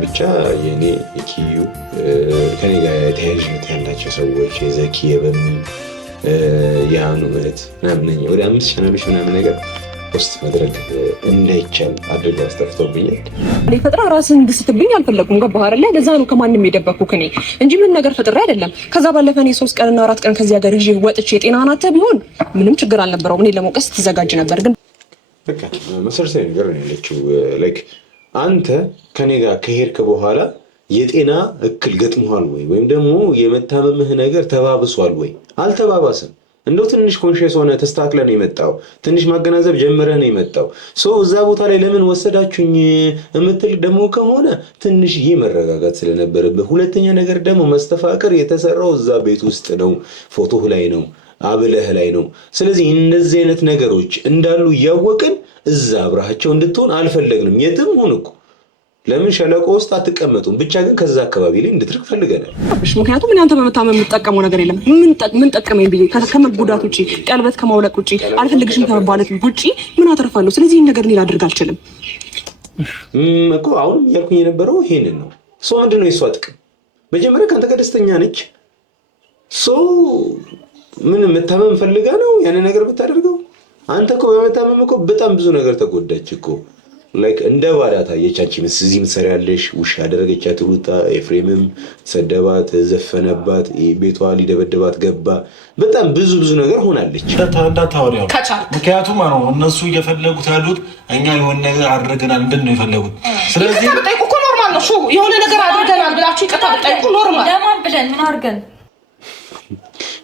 ብቻ የኔ የኪዩ ከኔ ጋር ተያያዥነት ያላቸው ሰዎች የዘኪ የበሚ የአኑ እህት ምናምን ወደ 5 ቻናሎች ምናምን ነገር ፖስት ማድረግ እንዳይቻል አድርገው አስጠፍተውብኛል። ፈጥራ ራስን እንድስትብኝ አልፈለኩም። ገባህ አይደለ? ለዛ ነው ከማንም የደበኩህ እኔ እንጂ ምን ነገር ፈጥሬ አይደለም። ከዛ ባለፈ እኔ 3 ቀንና 4 ቀን ከዚህ ሀገር ይዤ ወጥቼ የጤናህን አተህ ቢሆን ምንም ችግር አልነበረውም። እኔ ለመውቀስ ትዘጋጅ ነበር። ግን በቃ መሰረታዊ ነገር ነው ያለችው። ላይክ አንተ ከኔ ጋር ከሄድክ በኋላ የጤና እክል ገጥሞሃል ወይ ወይም ደግሞ የመታመምህ ነገር ተባብሷል ወይ? አልተባባሰም። እንደው ትንሽ ኮንሺየስ ሆነ ተስተካክለ ነው የመጣው። ትንሽ ማገናዘብ ጀምረህ ነው የመጣው። እዛ ቦታ ላይ ለምን ወሰዳችሁኝ የምትል ደግሞ ከሆነ ትንሽዬ መረጋጋት ስለነበረብህ። ሁለተኛ ነገር ደግሞ መስተፋቅር የተሰራው እዛ ቤት ውስጥ ነው፣ ፎቶህ ላይ ነው፣ አብለህ ላይ ነው። ስለዚህ እንደዚህ አይነት ነገሮች እንዳሉ እያወቅን እዛ አብረሃቸው እንድትሆን አልፈለግንም። የትም ሁን እኮ ለምን ሸለቆ ውስጥ አትቀመጡም? ብቻ ግን ከዛ አካባቢ ላይ እንድትርቅ ፈልገናል። ምክንያቱም እናንተ በመታመም የምትጠቀመው ነገር የለም። ምን ጠቀመኝ ብዬ ከመጎዳት ውጪ ቀለበት ከማውለቅ ውጪ አልፈልግሽም ከመባለት ውጪ ምን አተርፋለሁ? ስለዚህ ይህን ነገር እኔ ላድርግ አልችልም እኮ። አሁንም እያልኩኝ የነበረው ይሄንን ነው። ምንድን ነው የሷ ጥቅም? መጀመሪያ ከአንተ ጋር ደስተኛ ነች። ምን መታመም ፈልጋ ነው ያንን ነገር ብታደርገው? አንተ እኮ በመታመም እኮ በጣም ብዙ ነገር ተጎዳች እኮ። ላይክ እንደ ባዳታ የቻቺ እዚህ ምትሰሪያለሽ ውሻ ያደረገቻት ሩታ። ኤፍሬምም ሰደባት፣ ዘፈነባት፣ ቤቷ ሊደበደባት ገባ። በጣም ብዙ ነገር ሆናለች። እንዳታወሪያው ምክንያቱም ነው እነሱ እየፈለጉት ያሉት እኛ የሆነ ነገር አድርገናል እንድን ነው የፈለጉት። ስለዚህ ጠይቁ እኮ ኖርማል ነው። የሆነ ነገር አድርገናል ብላችሁ ይቅርታ ጠይቁ ኖርማል። ለማን ብለን ምን አድርገን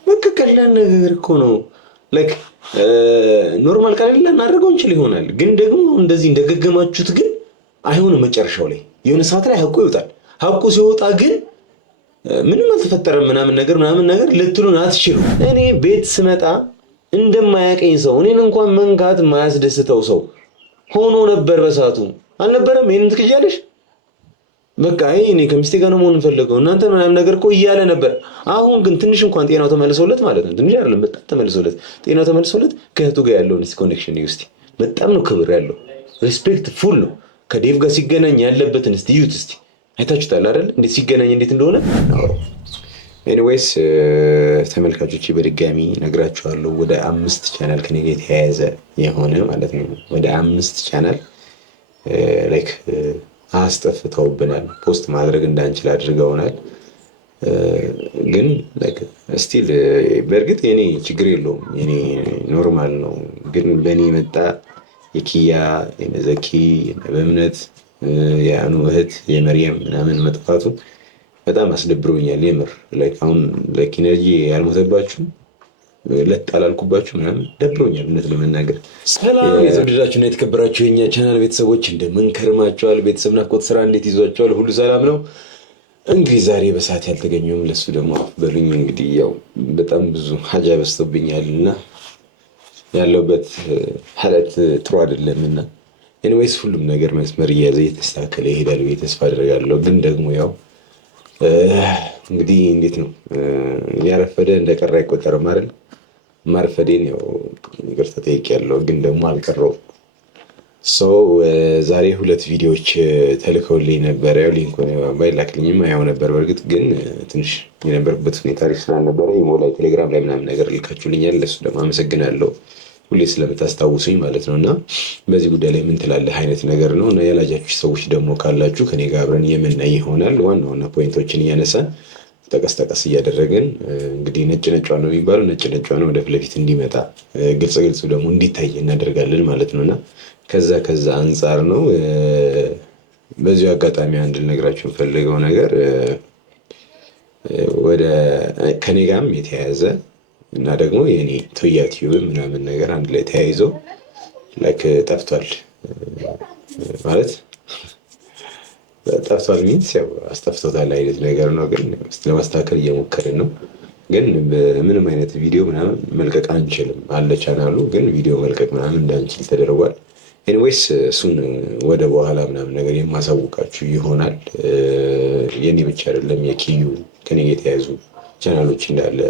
በቃ ቀላል ነገር እኮ ነው። ላይክ ኖርማል ካለ እናደርገው እንችል ይሆናል። ግን ደግሞ እንደዚህ እንደገገማችሁት ግን አይሆንም። መጨረሻው ላይ የሆነ ሰዓት ላይ ሀቁ ይወጣል። ሀቁ ሲወጣ ግን ምንም አልተፈጠረም ምናምን ነገር ልትሉን አትችሉ። እኔ ቤት ስመጣ እንደማያቀኝ ሰው እኔን እንኳን መንካት የማያስደስተው ሰው ሆኖ ነበር በሰዓቱ አልነበረም? ይሄንን ትክጃለሽ? በቃ እኔ ከሚስቴ ጋር ነው መሆን ፈልገው እናንተ ምናምን ነገር እኮ እያለ ነበር። አሁን ግን ትንሽ እንኳን ጤናው ተመልሶለት ማለት ነው። ትንሽ አይደለም በጣም ተመልሶለት፣ ጤናው ተመልሶለት ከእህቱ ጋር ያለውን ኮኔክሽን እስቲ በጣም ነው ክብር ያለው፣ ሪስፔክት ፉል ነው። ከዴቭ ጋር ሲገናኝ ያለበትን እስቲ እዩት። እስቲ አይታችሁታል አይደል? እንዴት ሲገናኝ እንዴት እንደሆነ። ኤኒዌይስ ተመልካቾች በድጋሚ ነግራችኋለሁ። ወደ 5 ቻናል ከኔ ጋር የተያያዘ የሆነ ማለት ነው። ወደ 5 ቻናል ላይክ አስጠፍተውብናል። ፖስት ማድረግ እንዳንችል አድርገውናል። ግን ስቲል በእርግጥ የኔ ችግር የለውም፣ የኔ ኖርማል ነው። ግን በእኔ መጣ የኪያ የነዘኪ በእምነት የአኑ እህት የመርየም ምናምን መጥፋቱ በጣም አስደብሮኛል። የምር አሁን ኢነርጂ ያልሞተባችሁም ለጥ አላልኩባችሁ ምናምን ደብሮኛል እውነት ለመናገር። ሰላም የተወደዳችሁና የተከበራችሁ የኛ ቻናል ቤተሰቦች እንደምን ከርማችኋል? ቤተሰብ ናፍቆት ስራ እንዴት ይዟችኋል? ሁሉ ሰላም ነው? እንግዲህ ዛሬ በሰዓት ያልተገኘሁም ለሱ ደግሞ በሉኝ። እንግዲህ ያው በጣም ብዙ ሀጃ በዝቶብኛልና ያለውበት ሀለት ጥሩ አይደለምና ኤኒዌይስ ሁሉም ነገር መስመር እየያዘ እየተስተካከለ ይሄዳል ብዬ ተስፋ አደርጋለሁ። ግን ደግሞ ያው እንግዲህ እንዴት ነው ያረፈደ እንደቀረ አይቆጠርም አይደል? ማርፈዴን ያው ይቅርታ ጠይቄያለሁ፣ ግን ደግሞ አልቀረውም። ዛሬ 2 ቪዲዮዎች ተልከውልኝ ነበር። ያው ሊንኩን ባይላክልኝም ያው ነበር። በእርግጥ ግን ትንሽ የነበርኩበት ሁኔታ አሪፍ ስላልነበረ ኢሞ ላይ ቴሌግራም ላይ ምናምን ነገር ልካችሁልኛል። ለሱ ደግሞ አመሰግናለሁ፣ ሁሌ ስለምታስታውሱኝ ማለት ነው። እና በዚህ ጉዳይ ላይ ምን ትላለህ አይነት ነገር ነው። እና ያላጃችሁ ሰዎች ደግሞ ካላችሁ ከኔ ጋር አብረን የምናይ ይሆናል። ዋና ፖይንቶችን እያነሳን ጠቀስ እያደረግን እንግዲህ ነጭ ነጯን ነው የሚባለው፣ ነጭ ነጯን ወደ ፊት ለፊት እንዲመጣ ግልጽ ደግሞ እንዲታይ እናደርጋለን ማለት ነውና ከዛ አንጻር ነው። በዚሁ አጋጣሚ አንድ ልነግራችሁ የምፈልገው ነገር ወደ ከኔ ጋርም የተያያዘ እና ደግሞ የኔ ቶያቲዩብ ምናምን ነገር አንድ ላይ ተያይዞ ጠፍቷል ማለት ጠፍቷል ሚንስ ያው አስጠፍቶታል አይነት ነገር ነው። ግን ለማስተካከል እየሞከርን ነው። ግን ምንም አይነት ቪዲዮ ምናምን መልቀቅ አንችልም አለ ቻናሉ፣ ግን ቪዲዮ መልቀቅ ምናምን እንዳንችል ተደርጓል። ኤኒዌይስ እሱን ወደ በኋላ ምናምን ነገር የማሳውቃችሁ ይሆናል። የኔ ብቻ አይደለም የኪዩ ከኔ የተያዙ ቻናሎች እንዳለ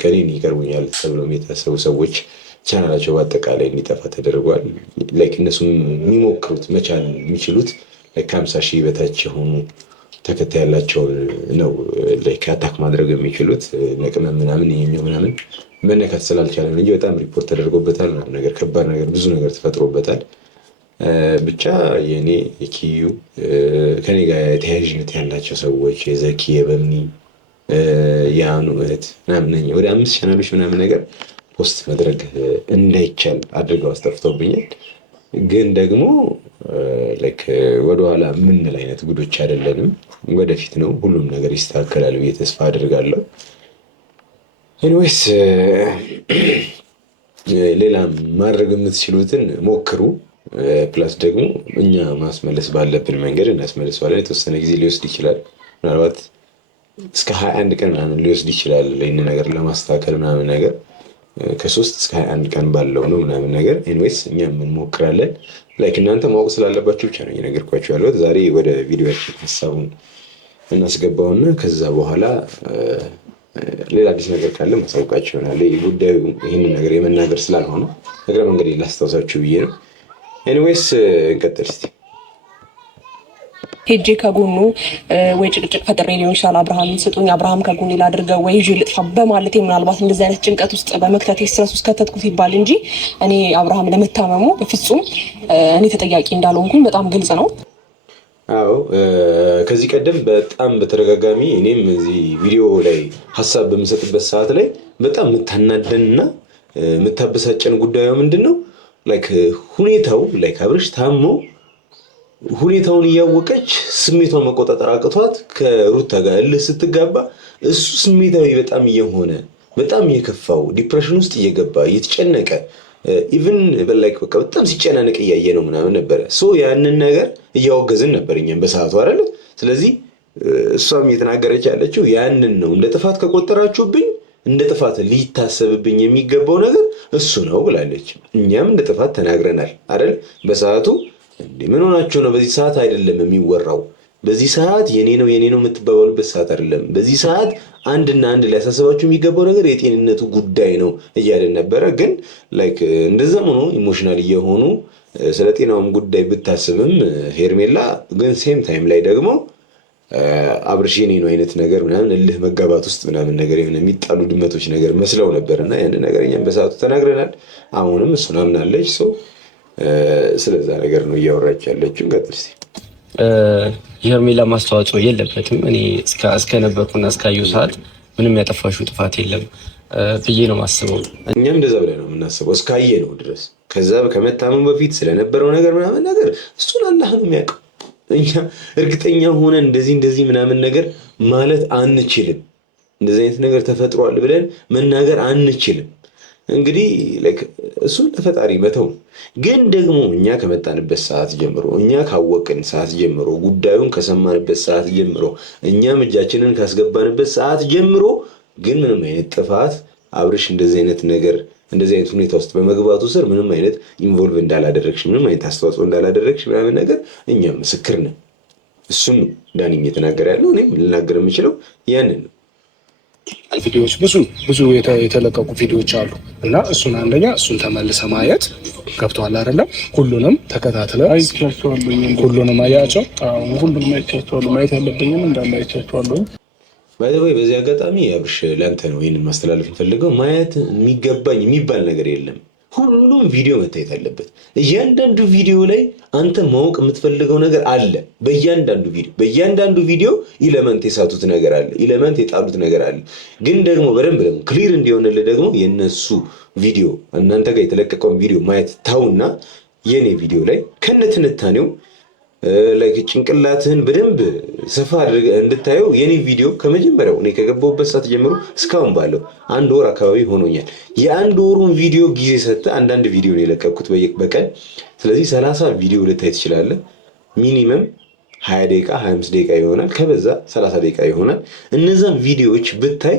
ከኔን ይቀርቡኛል ተብለው የታሰቡ ሰዎች ቻናላቸው በአጠቃላይ እንዲጠፋ ተደርጓል። እነሱ የሚሞክሩት መቻል የሚችሉት ከ50,000 በታች የሆኑ ተከታይ ያላቸው ነው ላይክ አታክ ማድረግ የሚችሉት። ነቅመም ምናምን ይሄኛው ምናምን መነካት ስላልቻለ እንጂ በጣም ሪፖርት ተደርጎበታል ምናምን ነገር ከባድ ነገር ብዙ ነገር ተፈጥሮበታል። ብቻ የኔ የኪዩ ከኔ ጋር ተያያዥነት ያላቸው ሰዎች የዘኪ የበኒ የአኑ እህት ምናምን ወደ 5 ቻናሎች ምናምን ነገር ፖስት ማድረግ እንዳይቻል አድርገው አስጠፍተውብኛል። ግን ደግሞ ላይክ ወደኋላ ምንል አይነት ጉዶች አይደለንም። ወደፊት ነው ሁሉም ነገር ይስተካከላል ብዬ ተስፋ አድርጋለሁ። ኤኒዌይስ ሌላ ማድረግ የምትችሉትን ሞክሩ። ፕላስ ደግሞ እኛ ማስመለስ ባለብን መንገድ እናስመልሰዋለን። የተወሰነ ጊዜ ሊወስድ ይችላል። ምናልባት እስከ 21 ቀን ምናምን ሊወስድ ይችላል ይህን ነገር ለማስተካከል ምናምን ነገር ከ3 እስከ 21 ቀን ባለው ነው ምናምን ነገር። ኤኒዌይስ እኛም እንሞክራለን። ላይክ እናንተ ማወቅ ስላለባችሁ ብቻ ነው እየነገርኳችሁ ያለሁት። ዛሬ ወደ ቪዲዮችን ሀሳቡን እናስገባውና ከዛ በኋላ ሌላ አዲስ ነገር ካለ ማሳውቃችሁ ይሆናል። ጉዳዩ ይህንን ነገር የመናገር ስላልሆነ እግረ መንገድ ላስታውሳችሁ ብዬ ነው። ኤኒዌይስ እንቀጥል እስቲ። ሄጄ ከጎኑ ወይ ጭቅጭቅ ፈጥሬ ሊሆን ይችላል። አብርሃምን ስጡኝ፣ አብርሃም ከጎኔ ላድርገው ወይ ይዤ ልጥፋ በማለቴ ምናልባት እንደዚህ አይነት ጭንቀት ውስጥ በመክተቴ ስትረስ ውስጥ ከተትኩት ይባል እንጂ እኔ አብርሃም ለመታመሙ በፍጹም እኔ ተጠያቂ እንዳልሆንኩኝ በጣም ግልጽ ነው። አዎ ከዚህ ቀደም በጣም በተደጋጋሚ እኔም እዚህ ቪዲዮ ላይ ሀሳብ በምሰጥበት ሰዓት ላይ በጣም የምታናደንና የምታበሳጨን ጉዳዩ ምንድን ነው? ላይክ ሁኔታው ላይክ አብርሽ ታሞ ሁኔታውን እያወቀች ስሜቷን መቆጣጠር አቅቷት ከሩታ ጋር እልህ ስትጋባ እሱ ስሜታዊ በጣም እየሆነ በጣም እየከፋው ዲፕሬሽን ውስጥ እየገባ እየተጨነቀ ኢቭን በላይክ በቃ በጣም ሲጨናነቅ እያየ ነው ምናምን ነበረ። ሶ ያንን ነገር እያወገዝን ነበር እኛም በሰዓቱ አይደል። ስለዚህ እሷም እየተናገረች ያለችው ያንን ነው። እንደ ጥፋት ከቆጠራችሁብኝ እንደ ጥፋት ሊታሰብብኝ የሚገባው ነገር እሱ ነው ብላለች። እኛም እንደ ጥፋት ተናግረናል አይደል በሰዓቱ። እንዴ ምን ሆናችሁ ነው? በዚህ ሰዓት አይደለም የሚወራው። በዚህ ሰዓት የኔ ነው የምትባባሉበት ሰዓት አይደለም። በዚህ ሰዓት አንድና አንድ ሊያሳስባችሁ የሚገባው ነገር የጤንነቱ ጉዳይ ነው እያለን ነበረ። ግን ላይክ እንደዛም ሆኖ ኢሞሽናል እየሆኑ ስለ ጤናውም ጉዳይ ብታስብም ሄርሜላ ግን ሴም ታይም ላይ ደግሞ አብርሽ የኔ ነው አይነት ነገር ምናምን እልህ መጋባት ውስጥ ምናምን ነገር የሆነ የሚጣሉ ድመቶች ነገር መስለው ነበርና ያን ነገር እኛም በሰዓቱ ተናግረናል። አሁንም እሱን አምናለች። ሰው ስለዛ ነገር ነው እያወራች ያለችው። ቀጥል እስኪ። ሄርሜላ ማስተዋጽኦ የለበትም። እኔ እስከነበርኩና እስካየሁ ሰዓት ምንም ያጠፋሽው ጥፋት የለም ብዬ ነው የማስበው። እኛም እንደዛ ብለን ነው የምናስበው እስካየ ነው ድረስ። ከዛ ከመታመም በፊት ስለነበረው ነገር ምናምን ነገር እሱን አላህ ነው የሚያውቀው። እኛ እርግጠኛ ሆነን እንደዚህ ምናምን ነገር ማለት አንችልም። እንደዚህ አይነት ነገር ተፈጥሯል ብለን መናገር አንችልም። እንግዲህ እሱን ለፈጣሪ መተው። ግን ደግሞ እኛ ከመጣንበት ሰዓት ጀምሮ እኛ ካወቅን ሰዓት ጀምሮ ጉዳዩን ከሰማንበት ሰዓት ጀምሮ እኛም እጃችንን ካስገባንበት ሰዓት ጀምሮ ግን ምንም አይነት ጥፋት አብርሽ እንደዚህ አይነት ሁኔታ ውስጥ በመግባቱ ስር ምንም አይነት ኢንቮልቭ እንዳላደረግሽ ምንም አይነት አስተዋጽኦ እንዳላደረግሽ ምናምን ነገር እኛም ምስክር ነን። እሱም ዳኒም እየተናገረ ያለው እኔም ልናገር የምችለው ያንን ነው። ቪዲዮዎች ብዙ የተለቀቁ ቪዲዮዎች አሉ እና እሱን እሱን ተመልሰ ማየት ገብቷል አይደለም? ሁሉንም ተከታትለ አይቻቸዋለሁ። ሁሉንም አያቸው። ሁሉንም አይቻቸዋለሁ። ማየት ያለብኝም እንዳለ አይቻቸዋለሁ። በዚህ አጋጣሚ አብርሽ ለአንተ ነው ይህንን ማስተላለፍ የምፈልገው። ማየት የሚገባኝ የሚባል ነገር የለም። ሁሉም ቪዲዮ መታየት አለበት። እያንዳንዱ ቪዲዮ ላይ አንተ ማወቅ የምትፈልገው ነገር አለ። በእያንዳንዱ ቪዲዮ ኢለመንት የሳቱት ነገር አለ፣ ኢለመንት የጣሉት ነገር አለ። ግን ደግሞ በደንብ ክሊር እንዲሆንልህ ደግሞ የነሱ ቪዲዮ እናንተ ጋር የተለቀቀውን ቪዲዮ ማየት ታውና የኔ ቪዲዮ ላይ ከነትንታኔው ጭንቅላትህን በደንብ ሰፋ አድርገህ እንድታየው የኔ ቪዲዮ ከመጀመሪያው እኔ ከገባሁበት ሰዓት ጀምሮ እስካሁን ባለው 1 ወር አካባቢ ሆኖኛል። የ1 ወሩን ቪዲዮ ጊዜ ሰጥተህ አንዳንድ ቪዲዮ ነው የለቀኩት በቀን። ስለዚህ 30 ቪዲዮ ልታይ ትችላለህ። ሚኒመም 20 ደቂቃ 25 ደቂቃ ይሆናል፣ ከበዛ 30 ደቂቃ ይሆናል። እነዛን ቪዲዮዎች ብታይ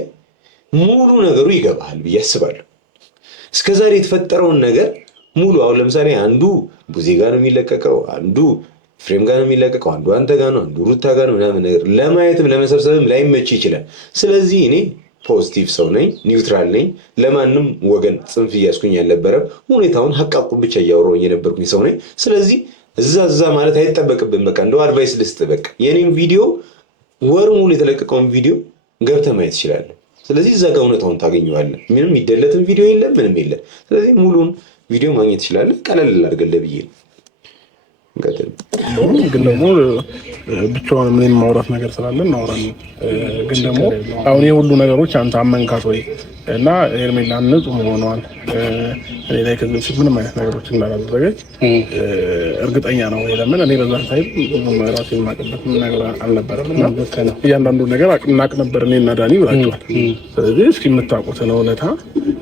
ሙሉ ነገሩ ይገባሃል ብዬ አስባለሁ። እስከዛሬ የተፈጠረውን ነገር ሙሉ አሁን ለምሳሌ አንዱ ቡዜ ጋር ነው የሚለቀቀው፣ አንዱ ፍሬም ጋር ነው የሚለቀቀው፣ አንዱ አንተ ጋር ነው፣ አንዱ ሩታ ጋር ነው ምናምን ነገር ለማየትም ለመሰብሰብም ላይመች ይችላል። ስለዚህ እኔ ፖዚቲቭ ሰው ነኝ፣ ኒውትራል ነኝ። ለማንም ወገን ጽንፍ እያስኩኝ አልነበረም። ሁኔታውን ሀቃቁን ብቻ እያወራሁኝ የነበርኩኝ ሰው ነኝ። ስለዚህ እዛ ማለት አይጠበቅብን። በቃ እንደው አድቫይስ ልስጥ። በቃ የኔም ቪዲዮ ወር ሙሉ የተለቀቀውን ቪዲዮ ገብተህ ማየት ትችላለህ። ስለዚህ እዛ ጋር እውነታውን ታገኘዋለህ። ምንም የሚደለትም ቪዲዮ የለም፣ ምንም የለም። ስለዚህ ሙሉን ቪዲዮ ማግኘት ትችላለህ። ቀለል አድርገህ ብዬ ነው። ግን ደግሞ ብቻዋን ምንም ማውራት ነገር ስላለ እናወራለን። ግን ደግሞ አሁን የሁሉ ነገሮች አንተ አመንካት ወይ እና ሄርሜላ ንጹህ መሆኗን እኔ ላይ ከዚህ በፊት ምንም አይነት ነገሮች እንዳላደረገች እርግጠኛ ነው ወይ? ለምን እኔ በዛ ታይም ራሴ የማውቅበት ነገር አልነበረም እና እያንዳንዱ ነገር እናቅ ነበር እኔ እና ዳኒ ብላችኋል። ስለዚህ እስኪ የምታውቁትን እውነታ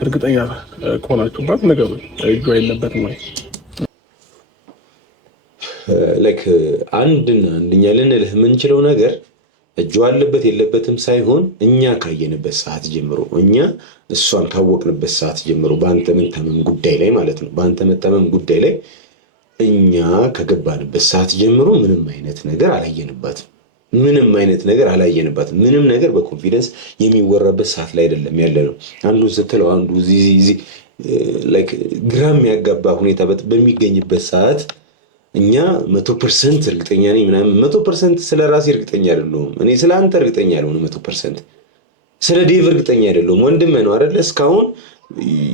እርግጠኛ ከሆናችሁባት ነገሩኝ። እጇ የለበትም ወይ? ላይክ አንደኛ ልንልህ የምንችለው ነገር እጇ አለበት የለበትም ሳይሆን እኛ ካየንበት ሰዓት ጀምሮ እኛ እሷን ካወቅንበት ሰዓት ጀምሮ በአንተ መታመም ጉዳይ ላይ ማለት ነው። በአንተ መታመም ጉዳይ ላይ እኛ ከገባንበት ሰዓት ጀምሮ ምንም አይነት ነገር አላየንባትም። ምንም ነገር በኮንፊደንስ የሚወራበት ሰዓት ላይ አይደለም ያለ ነው። አንዱ ስትለው አንዱ እዚህ ላይክ ግራ የሚያጋባ ሁኔታ በሚገኝበት ሰዓት እኛ 100% እርግጠኛ ነኝ ምናምን 100% ስለ ራሴ እርግጠኛ አይደለሁም። እኔ ስለ አንተ እርግጠኛ ያልሆነ 100% ስለ ዴቭ እርግጠኛ አይደለሁም። ወንድም ነው አይደለ? እስካሁን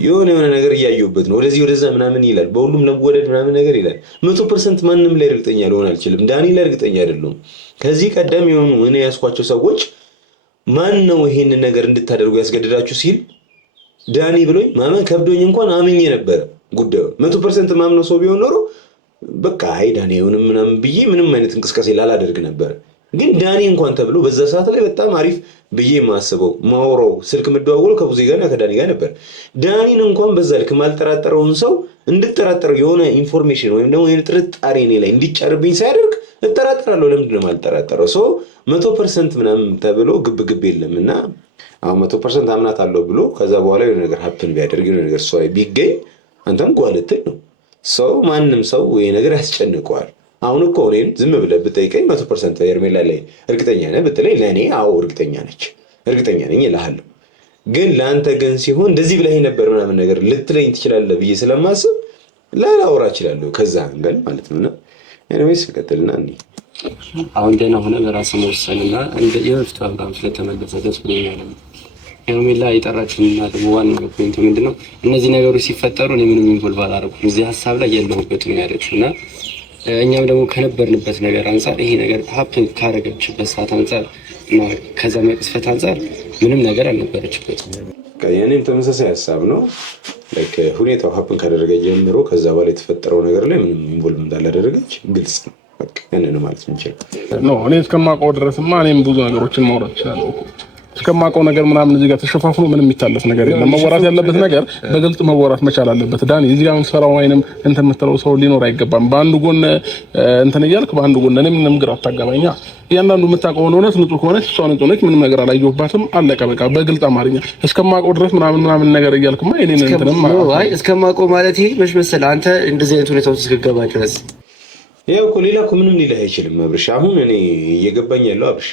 የሆነ ነገር እያየሁበት ነው። ወደዛ ምናምን ይላል፣ በሁሉም ለወደድ ምናምን ነገር ይላል። 100% ማንም ላይ እርግጠኛ ልሆን አልችልም። ዳኒ ላይ እርግጠኛ አይደለሁም። ከዚህ ቀደም የሆኑ እኔ ያስኳቸው ሰዎች ማን ነው ይሄንን ነገር እንድታደርጉ ያስገድዳችሁ ሲል ዳኒ ብሎኝ ማመን ከብዶኝ እንኳን አምኜ ነበር። ጉዳዩ 100% ማምነው ሰው ቢሆን ኖሮ በቃ አይ ዳኒ አይሆንም ምናምን ብዬ ምንም አይነት እንቅስቃሴ ላላደርግ ነበር። ግን ዳኒ እንኳን ተብሎ በዛ ሰዓት ላይ በጣም አሪፍ ብዬ የማስበው ማውራው ስልክ የምደዋወለው ከቡዜ ጋርና ከዳኒ ጋር ነበር። ዳኒን እንኳን በዛ ልክ ማልጠራጠረውን ሰው እንድጠራጠረው የሆነ ኢንፎርሜሽን ወይም ደግሞ ጥርጣሬ እኔ ላይ እንዲጫርብኝ ሳያደርግ እጠራጠራለሁ። ለምንድን ነው የማልጠራጠረው? ሰው 100% ምናምን ተብሎ ግብ የለም እና አሁን 100% አምናታለሁ ብሎ ከዛ በኋላ የሆነ ነገር ሀፕን ቢያደርግ የሆነ ነገር ሰው ቢገኝ አንተም ጓልትል ነው። ሰው ማንም ሰው ይሄ ነገር ያስጨንቀዋል። አሁን እኮ እኔን ዝም ብለህ ብጠይቀኝ 100% ሄርሜላ ላይ እርግጠኛ ነህ ብትለኝ ለእኔ አዎ እርግጠኛ ነኝ እልሃለሁ። ግን ለአንተ ግን ሲሆን እንደዚህ ብለኸኝ ነበር ምናምን ነገር ልትለኝ ትችላለህ ብዬ ስለማስብ ላላወራ እችላለሁ ከዛ አንገል ማለት ነው። እና ኤኒዌይስ ቀጥልና አሁን ደህና ሆነ በራስ መወሰንና የበፊቱ አብርሃም ስለተመለሰ ደስ ብሎኛል። ሄርሜላ የጠራችንና ደግሞ ዋናው ፖይንት ምንድነው? እነዚህ ነገሮች ሲፈጠሩ እኔ ምንም ኢንቮልቭ አላደረኩም እዚህ ሀሳብ ላይ የለሁበትም ያለችውና እኛም ደግሞ ከነበርንበት ነገር አንፃር ይሄ ነገር ሀፕን ካረገችበት ሰዓት አንፃር እና ከዛ መቅስፈት አንፃር ምንም ነገር አልነበረችበትም። የእኔም ተመሳሳይ ሀሳብ ነው። ላይክ ሁኔታው ሀፕን ካደረገ ጀምሮ ከዛ በኋላ የተፈጠረው ነገር ላይ ምንም ኢንቮልቭ እንዳላደረገች ግልጽ ነው። በቃ ያንን ማለት እንችላለን ነው። እኔ እስከማውቀው ድረስማ እኔም ብዙ ነገሮችን ማውራት እችላለሁ። እስከማውቀው ነገር ምናምን እዚህ ጋር ተሸፋፍኖ ምንም የሚታለፍ ነገር የለም። መወራት ያለበት ነገር በግልጽ መወራት መቻል አለበት። ዳኒ እዚህ ጋር ሰራው ወይንም እንትን የምትለው ሰው ሊኖር አይገባም። በአንዱ ጎን እንትን እያልክ በአንዱ ጎን እኔ ምንም ግራ አታጋባኛ። እያንዳንዱ የምታውቀውን እውነት ንጹህ ከሆነች እሷ ንጹህ ነች፣ ምንም ነገር አላየሁባትም፣ አለቀ በቃ። በግልጽ አማርኛ እስከማውቀው ድረስ ምናምን ነገር እያልክማ እኔን እንትንም አይ እስከማውቀው ማለት ይሄ መች መሰለህ አንተ እንደዚህ አይነት ሁኔታ ውስጥ እስክገባ ድረስ ያው እኮ ሌላ እኮ ምንም ሊልህ አይችልም አብርሽ። አሁን እኔ እየገባኝ ያለው አብርሽ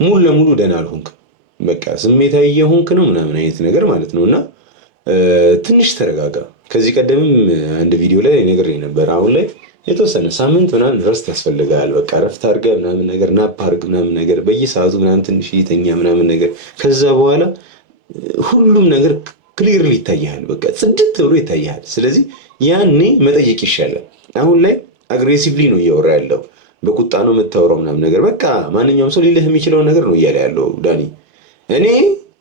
ሙሉ ለሙሉ ደህና አልሆንክም። በቃ ስሜታዊ እየሆንክ ነው ምናምን አይነት ነገር ማለት ነው። እና ትንሽ ተረጋጋ። ከዚህ ቀደምም አንድ ቪዲዮ ላይ ነግሬህ ነበር። አሁን ላይ የተወሰነ ሳምንት ምናምን ረፍት ያስፈልጋል። በቃ ረፍት አድርገህ ምናምን ነገር ናፕ አድርግ ምናምን ነገር በየሰዓቱ ምናምን ትንሽ ይተኛ ምናምን ነገር። ከዛ በኋላ ሁሉም ነገር ክሊርሊ ይታያል። በቃ ጽድት ብሎ ይታያል። ስለዚህ ያኔ መጠየቅ ይሻላል። አሁን ላይ አግሬሲቭሊ ነው እያወራ ያለው፣ በቁጣ ነው የምታወራው ምናምን ነገር። በቃ ማንኛውም ሰው ሊልህ የሚችለውን ነገር ነው እያለ ያለው ዳኒ። እኔ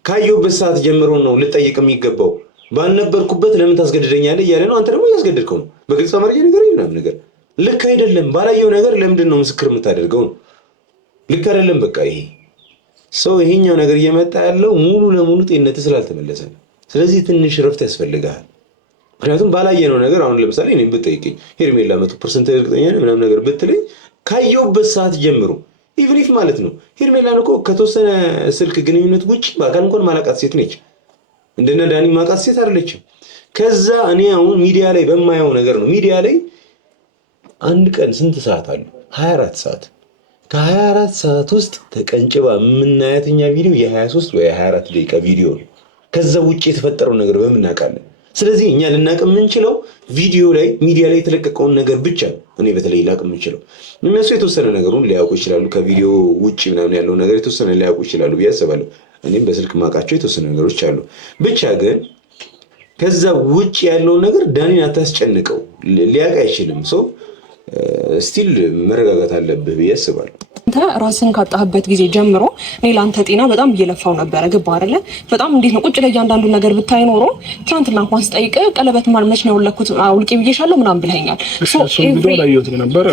ካየሁበት ሰዓት ጀምሮ ነው ልጠይቅ የሚገባው። ባልነበርኩበት ለምን ታስገድደኛለህ እያለ ነው። አንተ ደግሞ እያስገድድከው ነው። በግልጽ አማርኛ ነገር ምናምን ነገር ልክ አይደለም። ባላየው ነገር ለምንድን ነው ምስክር የምታደርገው ነው? ልክ አይደለም። በቃ ይሄ ሰው ይሄኛው ነገር እየመጣ ያለው ሙሉ ለሙሉ ጤንነት ስላልተመለሰ ነው። ስለዚህ ትንሽ ረፍት ያስፈልጋል። ምክንያቱም ባላየነው ነገር አሁን ለምሳሌ እኔም ብጠይቀኝ ሄርሜላ 100% እርግጠኛ ነኝ ምናምን ነገር ብትለኝ ካየሁበት ሰዓት ጀምሮ ኢቭን ኢፍ ማለት ነው ሄርሜላን እኮ ከተወሰነ ስልክ ግንኙነት ውጭ በአካል እንኳን ማላቃት ሴት ነች። እንደነ ዳኒ ማቃት ሴት አይደለችም። ከዛ እኔ አሁን ሚዲያ ላይ በማየው ነገር ነው። ሚዲያ ላይ አንድ ቀን ስንት ሰዓት አሉ? 24 ሰዓት። ከ24 ሰዓት ውስጥ ተቀንጭባ የምናያትኛ ቪዲዮ የ23 ወይ 24 ደቂቃ ቪዲዮ ነው። ከዛ ውጭ የተፈጠረው ነገር በምን እናውቃለን? ስለዚህ እኛ ልናቅ የምንችለው ቪዲዮ ላይ ሚዲያ ላይ የተለቀቀውን ነገር ብቻ ነው። እኔ በተለይ ላቅ የምንችለው እነሱ የተወሰነ ነገሩን ሊያውቁ ይችላሉ። ከቪዲዮ ውጭ ምናምን ያለው ነገር የተወሰነ ሊያውቁ ይችላሉ ብዬ አስባለሁ። እኔም በስልክ ማውቃቸው የተወሰነ ነገሮች አሉ። ብቻ ግን ከዛ ውጭ ያለውን ነገር ዳኒን አታስጨንቀው፣ ሊያውቅ አይችልም። ሰው ስቲል መረጋጋት አለብህ ብዬ አስባለሁ። አንተ ራስን ካጣህበት ጊዜ ጀምሮ እኔ ለአንተ ጤና በጣም እየለፋው ነበረ። ገባህ አይደለ? በጣም እንዴት ነው ቁጭ ላይ እያንዳንዱ ነገር ብታይ ኖሮ ትናንትና እንኳን ስጠይቅ ቀለበት መች ነው ያወለኩት አውልቄ ብዬሻለሁ ምናምን ብለኸኛል። ቪዲዮ ላይ ያየሁት ነበር።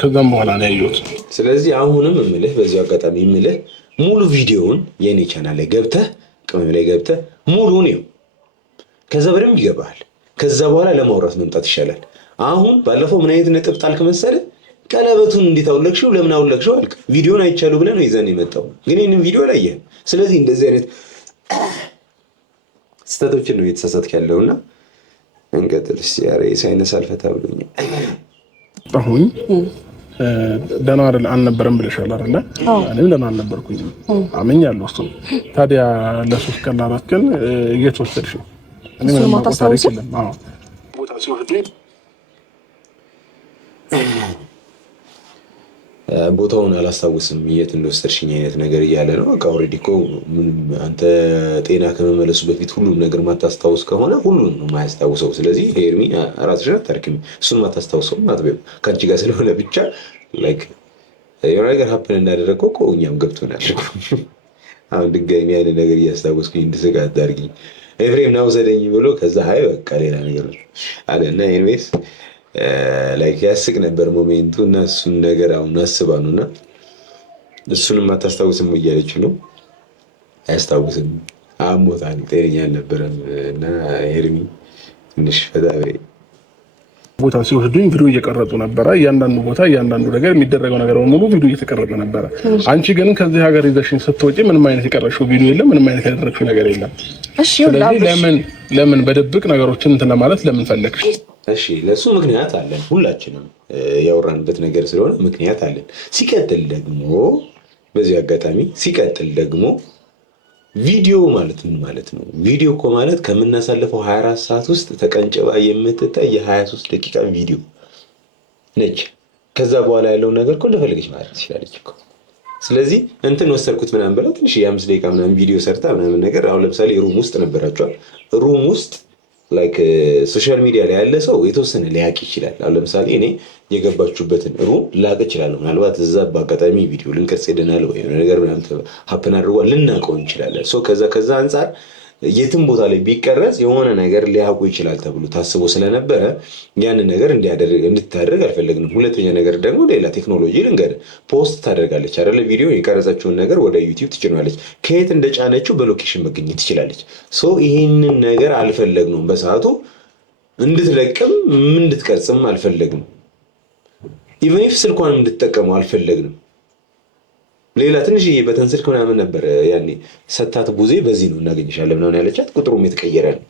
ከዛም በኋላ ነው ያየሁት። ስለዚህ አሁንም እምልህ በዚህ አጋጣሚ እምልህ ሙሉ ቪዲዮውን የኔ ቻናል ላይ ገብተህ ቅመም ላይ ገብተህ ሙሉውን ይኸው፣ ከዛ በደንብ ይገባሃል። ከዛ በኋላ ለማውራት መምጣት ይሻላል። አሁን ባለፈው ምን አይነት ነጥብ ጣልክ መሰለህ? ቀለበቱን እንዴት አውለቅሽው ለምን አውለቅሽው አልክ። ቪዲዮን አይቻለሁ ብለህ ነው ይዘን የመጣው፣ ግን ይህንን ቪዲዮ አላየህም። ስለዚህ እንደዚህ አይነት ስህተቶችን ነው እየተሳሳትክ ያለውና እንቀጥል እስኪ። ኧረ ሳይነስ አልፈታ ብሎኛል። አሁን ደህና አልነበረም ብለሻል አይደለ? እኔም ደህና አልነበርኩኝም አምኛለሁ። እሱ ታዲያ ለሶስት ቀን ለአራት ቀን እየተወሰድሽ ነው? እኔ ምንም ታሪክ የለም። አዎ ቦታ ሲወስድ ቦታውን አላስታውስም የት እንደወሰድሽኝ አይነት ነገር እያለ ነው። በቃ ኦልሬዲ እኮ አንተ ጤና ከመመለሱ በፊት ሁሉም ነገር ማታስታውስ ከሆነ ሁሉን ነው የማያስታውሰው። ስለዚህ ሄርሚ ራስሽን አታርክሚ፣ እሱን ማታስታውሰው ማጥበብ ከአንቺ ጋር ስለሆነ ብቻ ላይክ የሆነ ነገር ሀፕን እንዳደረገው እኮ እኛም ገብቶናል። አሁን ድጋሚ ያለ ነገር እያስታወስኩኝ እንድስቅ አታርጊኝ። ኤፍሬም ና ውሰደኝ ብሎ ከዛ ሀይ በቃ ሌላ ነገር አለ እና ኤንዌይስ ላይክ ያስቅ ነበር ሞሜንቱ እና እሱን ነገር አሁን አስባ ነው እና እሱንም አታስታውስም እያለች ነው። አያስታውስም፣ አሞታል፣ ጤነኛ አልነበረም እና ሄርሚ ትንሽ ፈጣሪ ቦታ ሲወስዱኝ ቪዲዮ እየቀረጹ ነበረ። እያንዳንዱ ቦታ እያንዳንዱ ነገር የሚደረገው ነገር በሙሉ ቪዲዮ እየተቀረጸ ነበረ። አንቺ ግን ከዚህ ሀገር ይዘሽኝ ስትወጪ ምንም አይነት የቀረሽው ቪዲዮ የለም፣ ምንም አይነት ያደረግሽው ነገር የለም። ስለዚህ ለምን በድብቅ ነገሮችን እንትን ለማለት ለምን ፈለግሽ? እሺ ለሱ ምክንያት አለን። ሁላችንም ያወራንበት ነገር ስለሆነ ምክንያት አለን። ሲቀጥል ደግሞ በዚህ አጋጣሚ ቪዲዮ ማለት ምን ማለት ነው? ቪዲዮ እኮ ማለት ከምናሳልፈው 24 ሰዓት ውስጥ ተቀንጭባ የምትታይ የ23 ደቂቃ ቪዲዮ ነች። ከዛ በኋላ ያለውን ነገር እኮ እንደፈለገች ማለት ትችላለች እኮ። ስለዚህ እንትን ወሰድኩት ምናምን ብላ ትንሽ የ5 ደቂቃ ምናምን ቪዲዮ ሰርታ ምናምን ነገር አሁን ለምሳሌ ሩም ውስጥ ነበራቸዋል። ሩም ውስጥ ላይክ ሶሻል ሚዲያ ላይ ያለ ሰው የተወሰነ ሊያቅ ይችላል። አሁን ለምሳሌ እኔ የገባችሁበትን ሩም ላቅ እችላለሁ። ምናልባት እዛ በአጋጣሚ ቪዲዮ ልንቀርጽ ሄደናል ወይ ነገር ምናምን ሀፕን አድርጓል ልናውቀው እንችላለን። ከዛ አንጻር የትም ቦታ ላይ ቢቀረጽ የሆነ ነገር ሊያውቁ ይችላል ተብሎ ታስቦ ስለነበረ ያንን ነገር እንድታደርግ አልፈለግንም። ሁለተኛ ነገር ደግሞ ሌላ ቴክኖሎጂ ልንገር፣ ፖስት ታደርጋለች አይደለ? ቪዲዮ የቀረጸችውን ነገር ወደ ዩቲዩብ ትጭናለች። ከየት እንደጫነችው በሎኬሽን መገኘት ትችላለች። ይህንን ነገር አልፈለግነውም። በሰዓቱ እንድትለቅም እንድትቀርጽም አልፈለግንም። ኢቨን ኢፍ ስልኳን እንድትጠቀመው አልፈለግንም። ሌላ ትንሽዬ በተን ስልክ ምናምን ነበር ያኔ ሰታት ቡዜ በዚህ ነው እናገኝሻለን ምናምን ያለቻት፣ ቁጥሩም የተቀየረ ነው።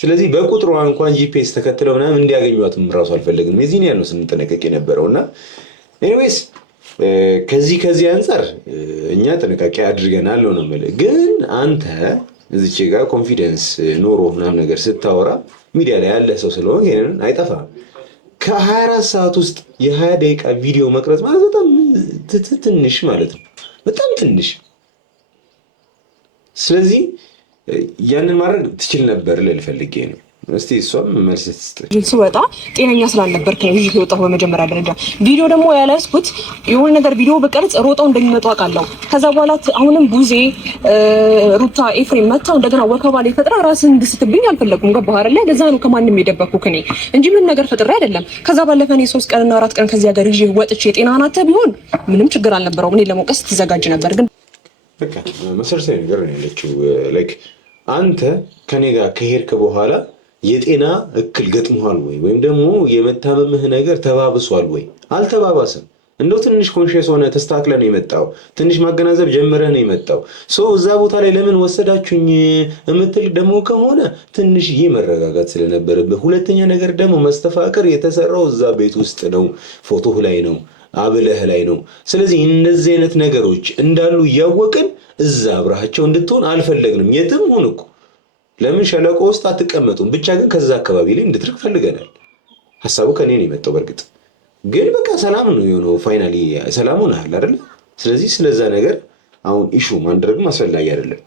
ስለዚህ በቁጥሯ እንኳን ጂፒኤስ ተከትለው ምናምን እንዲያገኟትም ራሱ አልፈለግንም። የዚህን ያለው ስንጠነቀቅ የነበረው እና ኤኒዌይስ ከዚህ አንጻር እኛ ጥንቃቄ አድርገናል ነው የምልህ። ግን አንተ እዚች ጋር ኮንፊደንስ ኖሮ ምናምን ነገር ስታወራ ሚዲያ ላይ ያለ ሰው ስለሆነ ይሄንን አይጠፋም። ከ24 ሰዓት ውስጥ የ20 ደቂቃ ቪዲዮ መቅረጽ ማለት በጣም ትንሽ ማለት ነው፣ በጣም ትንሽ። ስለዚህ ያንን ማድረግ ትችል ነበር ልል ፈልጌ ነው። እስቲ እሷም መልስ ትስጥ። ስወጣ ጤነኛ ስላልነበርክ ነው ይሄ ወጣው። በመጀመሪያ ደረጃ ቪዲዮ ደግሞ ያላስኩት የሆነ ነገር ቪዲዮ በቀርጽ ሮጠው እንደሚመጡ አውቃለሁ። ከዛ በኋላ አሁንም ቡዜ ሩታ ኤፍሬም መጣው እንደገና ወከባ ላይ ፈጥራ ራስን እንድስትብኝ አልፈለኩም። ገባህ አይደለ? ለዛ ነው ከማንም የደበኩክ እኔ እንጂ ምን ነገር ፈጥሬ አይደለም። ከዛ ባለፈ እኔ 3 ቀንና 4 ቀን ከዚህ ሀገር ይዤ ወጥቼ ጤና ናተ ቢሆን ምንም ችግር አልነበረውም። እኔ ለመውቀስ ትዘጋጅ ነበር። ግን በቃ መሰረታዊ ነገር ነው ያለችው። ላይክ አንተ ከኔ ጋር ከሄድክ በኋላ የጤና እክል ገጥሟል ወይም ደግሞ የመታመምህ ነገር ተባብሷል ወይ? አልተባባሰም። እንደው ትንሽ ኮንሺየስ ሆነ ተስተካክለ ነው የመጣው። ትንሽ ማገናዘብ ጀምረህ ነው የመጣው። እዛ ቦታ ላይ ለምን ወሰዳችሁኝ የምትል ደግሞ ከሆነ ትንሽዬ መረጋጋት ስለነበረብህ። ሁለተኛ ነገር ደግሞ መስተፋቅር የተሰራው እዛ ቤት ውስጥ ነው፣ ፎቶህ ላይ ነው፣ አብለህ ላይ ነው። ስለዚህ እነዚህ አይነት ነገሮች እንዳሉ እያወቅን እዛ አብረሃቸው እንድትሆን አልፈለግንም። የትም ሁን እኮ ለምን ሸለቆ ውስጥ አትቀመጡም? ብቻ ግን ከዛ አካባቢ ላይ እንድትርቅ ፈልገናል። ሀሳቡ ከኔ ነው የመጣው። በእርግጥ ግን በቃ ሰላም ነው የሆነው። ፋይናሊ ሰላም ሆነሃል አይደል? ስለዚህ ስለዛ ነገር አሁን ኢሹ ማድረግም አስፈላጊ አይደለም።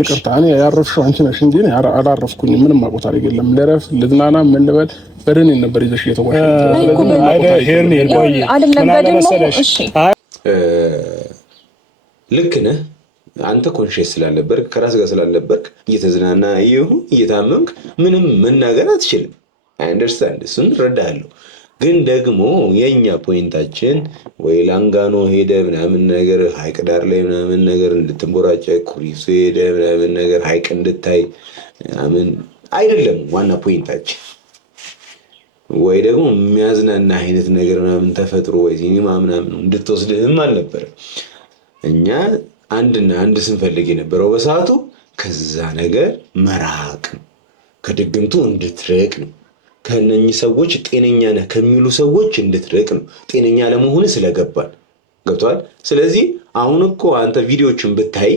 ይቅርታ እኔ ያረፍሽው አንቺ ነሽ እንጂ አላረፍኩኝ። ምንም አቆጣ አይደለም። ልረፍ ልዝናና ምን ልበል በደኔ ነበር ይዘሽ እየተጓዝሽ ሄርሜ ቆይ ልክ ነህ አንተ ኮንሽስ ስላልነበርክ ከራስ ጋር ስላልነበርክ እየተዝናና ይሁን እየታመምክ ምንም መናገር አትችልም። አይ አንደርስታንድ እሱን እረዳለሁ። ግን ደግሞ የኛ ፖይንታችን ወይ ላንጋኖ ሄደ ምናምን ነገር ሀይቅ ዳር ላይ ምናምን ነገር እንድትንቦራጨቅ ኩሪፍቱ ሄደ ምናምን ነገር ሀይቅ እንድታይ ምናምን አይደለም ዋና ፖይንታችን። ወይ ደግሞ የሚያዝናና አይነት ነገር ምናምን ተፈጥሮ ወይ ሲኒማ ምናምን እንድትወስድህም አልነበረም። እኛ አንድ ስንፈልግ የነበረው በሰዓቱ ከዛ ነገር መራቅ ነው። ከድግምቱ እንድትርቅ ነው። ከነኚህ ሰዎች ጤነኛ ነህ ከሚሉ ሰዎች እንድትርቅ ነው። ጤነኛ ለመሆን ስለገባን ገብቷል። ስለዚህ አሁን እኮ አንተ ቪዲዮዎችን ብታይ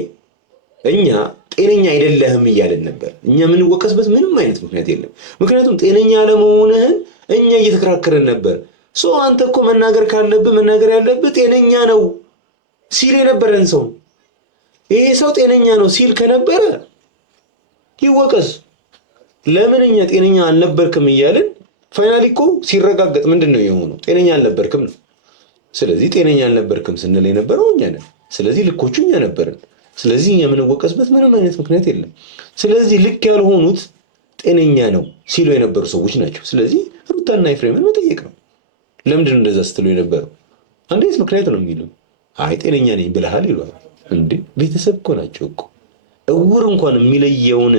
እኛ ጤነኛ አይደለህም እያልን ነበር። እኛ የምንወቀስበት ምንም አይነት ምክንያት የለም። ምክንያቱም ጤነኛ ለመሆንህን እኛ እየተከራከረን ነበር። አንተ እኮ መናገር ካለብህ መናገር ያለብህ ጤነኛ ነው ሲል የነበረን ሰው ይሄ ሰው ጤነኛ ነው ሲል ከነበረ ይወቀስ። ለምን እኛ ጤነኛ አልነበርክም እያልን ፋይናሊ እኮ ሲረጋገጥ ምንድነው የሆነው? ጤነኛ አልነበርክም ነው። ስለዚህ ጤነኛ አልነበርክም ስንል የነበረው እኛ ነን። ስለዚህ ልኮቹ እኛ ነበርን። ስለዚህ እኛ የምንወቀስበት ምንም አይነት ምክንያት የለም። ስለዚህ ልክ ያልሆኑት ጤነኛ ነው ሲሉ የነበሩ ሰዎች ናቸው። ስለዚህ ሩታና ኤፍሬምን መጠየቅ ነው። ለምንድነው እንደዛ ስትሉ የነበረው? አንዴት ምክንያት ነው የሚሉ አይ ጤነኛ ነኝ ብለሃል ይሏል። እንዴ ቤተሰብ እኮ ናቸው እኮ። እውር እንኳን የሚለየውን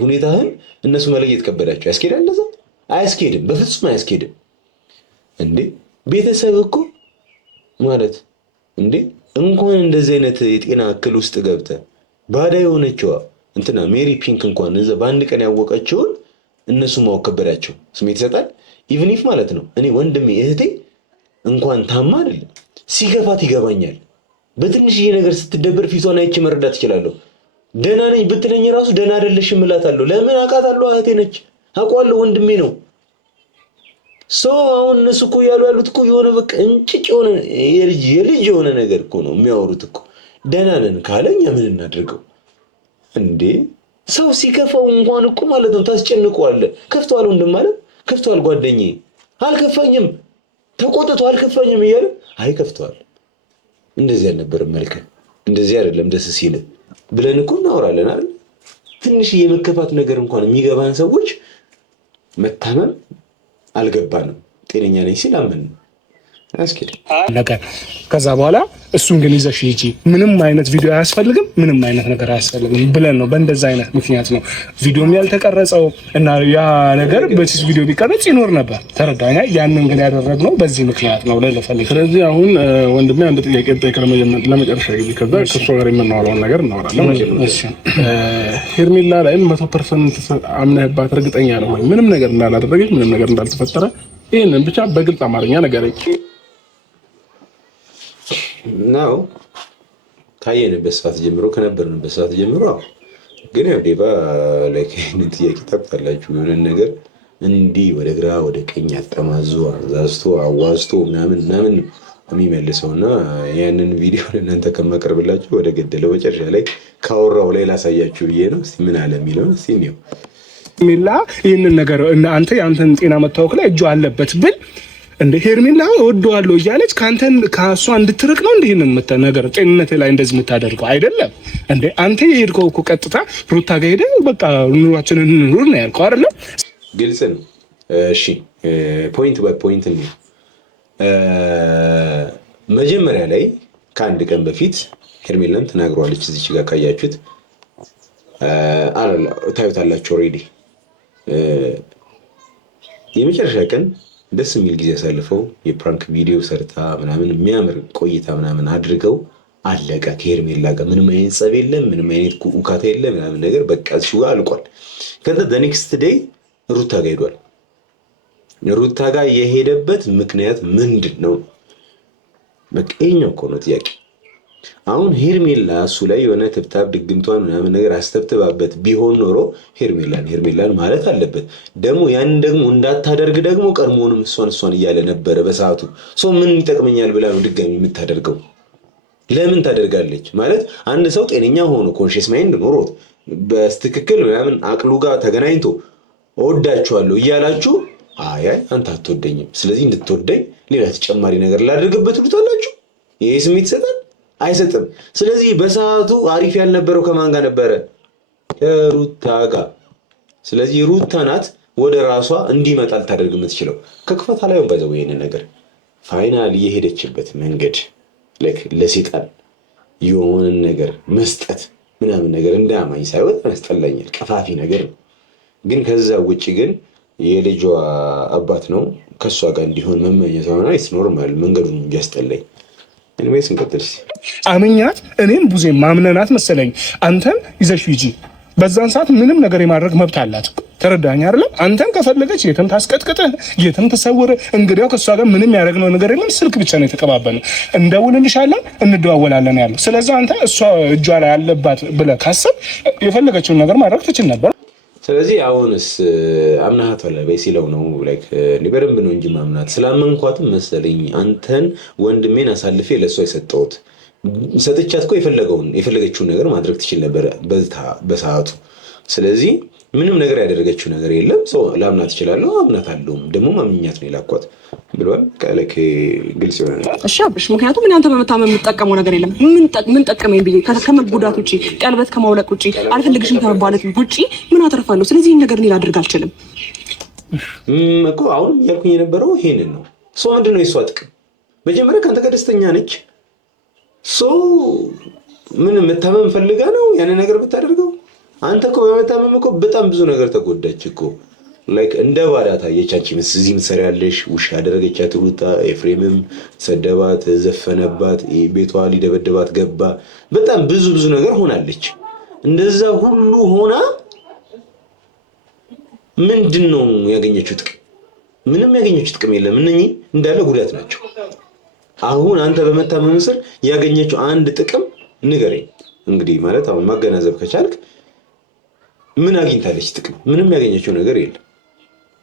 ሁኔታህን እነሱ መለየት ከበዳቸው። ያስኬዳል? እንደዛ አያስኬድም፣ በፍጹም አያስኬድም። እንዴ ቤተሰብ እኮ ማለት እንዴ እንኳን እንደዚህ አይነት የጤና እክል ውስጥ ገብተህ ባዳ የሆነችዋ እንትና ሜሪ ፒንክ እንኳን እዛ በአንድ ቀን ያወቀችውን እነሱ ማወቅ ከበዳቸው። ስሜት ይሰጣል። ኢቭን ኢፍ ማለት ነው እኔ ወንድሜ እህቴ እንኳን ታማ አይደለም ሲገፋት ይገባኛል። በትንሽዬ ነገር ስትደበር ፊቷን አይቼ መረዳት እችላለሁ። ደህና ነኝ ብትለኝ ራሱ ደህና አይደለሽም እላታለሁ። ለምን አውቃታለሁ፣ እህቴ ነች፣ አውቀዋለሁ፣ ወንድሜ ነው። አሁን እነሱ እኮ ያሉት እኮ የሆነ በቃ እንጭጭ የሆነ የልጅ የሆነ ነገር እኮ ነው የሚያወሩት እኮ። ደህና ነን ካለኛ ምን እናድርገው እንዴ? ሰው ሲከፋው እንኳን እኮ ማለት ነው ታስጨንቀዋለህ። ከፍቷል ወንድም ማለት ከፍቷል፣ ጓደኛዬ አልከፋኝም፣ ተቆጥቶ አልከፋኝም እያለ አይ ከፍቷል፣ እንደዚህ አልነበረም መልክ፣ እንደዚህ አይደለም ደስ ሲል ብለን እኮ እናወራለን አይደል? ትንሽ የመከፋት ነገር እንኳን የሚገባን ሰዎች መታመም አልገባንም፣ ጤነኛ ነኝ ሲል አመን አስኪድ ነገር ከዛ በኋላ እሱን ግን ይዘሽ ሂጂ፣ ምንም አይነት ቪዲዮ አያስፈልግም፣ ምንም አይነት ነገር አያስፈልግም ብለን ነው። በእንደዛ አይነት ምክንያት ነው ቪዲዮም ያልተቀረጸው እና ያ ነገር በዚህ ቪዲዮ ቢቀረጽ ይኖር ነበር። ተረዳኛ። ያንን ግን ያደረግነው በዚህ ምክንያት ነው ለለፈልግ። ስለዚህ አሁን ወንድሜ አንድ ጥያቄ ጠይቀህ ለመጨረሻ ጊዜ ከዛ ከእሷ ጋር የምናወራውን ነገር እናወራለን። እሺ ሄርሜላ ላይ 100% አምነህባት እርግጠኛ ነህ ወይ ምንም ነገር እንዳላደረገች ምንም ነገር እንዳልተፈጠረ? ይሄንን ብቻ በግልጽ አማርኛ ንገረኝ። ነው ካየንበት ሰዓት ጀምሮ ከነበርንበት ሰዓት ጀምሮ ግን ያው ዴባ ላይክ ይሄንን ጥያቄ ታውቃላችሁ። የሆነ ነገር እንዲህ ወደ ግራ ወደ ቀኝ አጠማዞ አዛዝቶ አዋዝቶ ምናምን የሚመልሰውና ያንን ቪዲዮ ለእናንተ ከማቀርብላችሁ ወደ ገደለው መጨረሻ ላይ ካወራው ላይ ላሳያችሁ ብዬ ነው። እስቲ ምን አለ የሚለውን እስቲ ነው ሄርሜላ ይህንን ነገር አንተ የአንተን ጤና መታወክ ላይ እጁ አለበት ብል እንደ ሄርሜላ እወደዋለሁ እያለች ከእሷ እንድትርቅ ነው እንደ ይህንን ነገር ጤንነት ላይ እንደዚህ የምታደርገው አይደለም እንደ አንተ የሄድከው እኮ ቀጥታ ሩታ ጋር ሄደህ በቃ ኑሯችንን እንኑር ነው ያልከው አይደለም? ግልጽ ነው። እሺ ፖይንት ባይ ፖይንት ነው። መጀመሪያ ላይ ከአንድ ቀን በፊት ሄርሜላን ተናግሯለች። እዚች ጋር ካያችሁት ታዩታላችሁ። ኦልሬዲ የመጨረሻ ቀን ደስ የሚል ጊዜ ያሳልፈው የፕራንክ ቪዲዮ ሰርታ ምናምን የሚያምር ቆይታ ምናምን አድርገው አለቀ። ከሄርሜላ ጋር ምንም አይነት ጸብ የለም፣ ምንም አይነት ውካታ የለም ምናምን ነገር በቃ እሱ ጋር አልቋል። ከዛ ኔክስት ዴይ ሩታ ጋር ሄዷል። ሩታ ጋር የሄደበት ምክንያት ምንድን ነው? በቃ ይኸኛው እኮ ነው ጥያቄ። አሁን ሄርሜላ እሱ ላይ የሆነ ትብታብ ድግምቷን ምናምን ነገር አስተብትባበት ቢሆን ኖሮ ሄርሜላን ማለት አለበት። ደግሞ ያንን ደግሞ እንዳታደርግ ደግሞ ቀድሞውንም እሷን እያለ ነበረ በሰዓቱ። ሰው ምን ይጠቅመኛል ብላ ነው ድጋሚ የምታደርገው? ለምን ታደርጋለች? ማለት አንድ ሰው ጤነኛ ሆኖ ኮንሽስ ማይንድ ኖሮት በስትክክል ምናምን አቅሉ ጋር ተገናኝቶ እወዳችኋለሁ እያላችሁ አይ አንተ አትወደኝም፣ ስለዚህ እንድትወደኝ ሌላ ተጨማሪ ነገር ላደርግበት ብትላችሁ ይሄ ስሜት ይሰጣል? አይሰጥም። ስለዚህ በሰዓቱ አሪፍ ያልነበረው ከማን ጋር ነበረ? ከሩታ ጋር። ስለዚህ ሩታ ናት ወደ ራሷ እንዲመጣ ልታደርግ የምትችለው። ከክፈታ ላይ በዛው ይሄንን ነገር ፋይናል የሄደችበት መንገድ ለሴጣን የሆነን ነገር መስጠት ምናምን ነገር እንዳማኝ ሳይወጥ ያስጠላኛል። ቀፋፊ ነገር ነው። ግን ከዛ ውጪ ግን የልጇ አባት ነው ከሷ ጋር እንዲሆን መመኘት ሆነ ኢትስ ኖርማል። መንገዱን ያስጠላኝ እንዴስ እንቀጥልስ? አምኛት እኔን ቡዜ ማምነናት መሰለኝ አንተን ይዘሽ ሂጂ። በዛን ሰዓት ምንም ነገር የማድረግ መብት አላት። ተረዳኝ አይደለም? አንተን ከፈለገች የትም ታስቀጥቅጥህ የትም ተሰውር። እንግዲያው ከሷ ጋር ምንም ያደረግነው ነገር የለም። ስልክ ብቻ ነው የተቀባበልነው። እንደውልልሻለን፣ እንደዋወላለን ያለው። ስለዚህ አንተ እሷ እጇ ላይ ያለባት ብለህ ካሰብ የፈለገችውን ነገር ማድረግ ትችል ነበር። ስለዚህ አሁንስ አምናሃት ወይ ሲለው ነው በደንብ ነው እንጂ ማምናት ስላመንኳትም መሰለኝ አንተን ወንድሜን አሳልፌ ለሷ የሰጠሁት። ሰጥቻት እኮ የፈለገችውን ነገር ማድረግ ትችል ነበር በሰዓቱ። ስለዚህ ምንም ነገር ያደረገችው ነገር የለም። ሰው ላምናት እችላለሁ፣ አምናታለሁ። ደግሞ ማምኛት ነው የላኳት ብሏል። ግልጽ የሆነ ነገር እሺ አብርሽ፣ ምክንያቱም እናንተ በመታመም የምትጠቀመው ነገር የለም። ምን ጠቀመኝ ብዬ ከመጎዳት ውጪ ቀለበት ከማውለቅ ውጪ አልፈልግሽም ከመባለት ውጪ ምን አተርፋለሁ? ስለዚህ ይህን ነገር እኔ ላደርግ አልችልም እኮ። አሁንም እያልኩኝ የነበረው ይሄንን ነው። ሰው ምንድን ነው የሷ ጥቅም? መጀመሪያ ከአንተ ጋር ደስተኛ ነች። ሰው ምን መታመም ፈልጋ ነው ያንን ነገር ብታደርገው? አንተ እኮ በመታመም እኮ በጣም ብዙ ነገር ተጎዳች እኮ። እንደ ባዳ ታየች። አንቺ እዚህ ምትሰሪያለሽ። ውሻ ያደረገቻት ሩታ። ኤፍሬምም ሰደባት፣ ዘፈነባት፣ ቤቷ ሊደበደባት ገባ። በጣም ብዙ ነገር ሆናለች። እንደዛ ሁሉ ሆና ምንድን ነው ያገኘችው ጥቅም? ምንም ያገኘችው ጥቅም የለም። እነኚህ እንዳለ ጉዳት ናቸው። አሁን አንተ በመታመም ስር ያገኘችው አንድ ጥቅም ንገረኝ። እንግዲህ ማለት አሁን ማገናዘብ ከቻልክ ምን አግኝታለች? ጥቅም ምንም ያገኘችው ነገር የለም።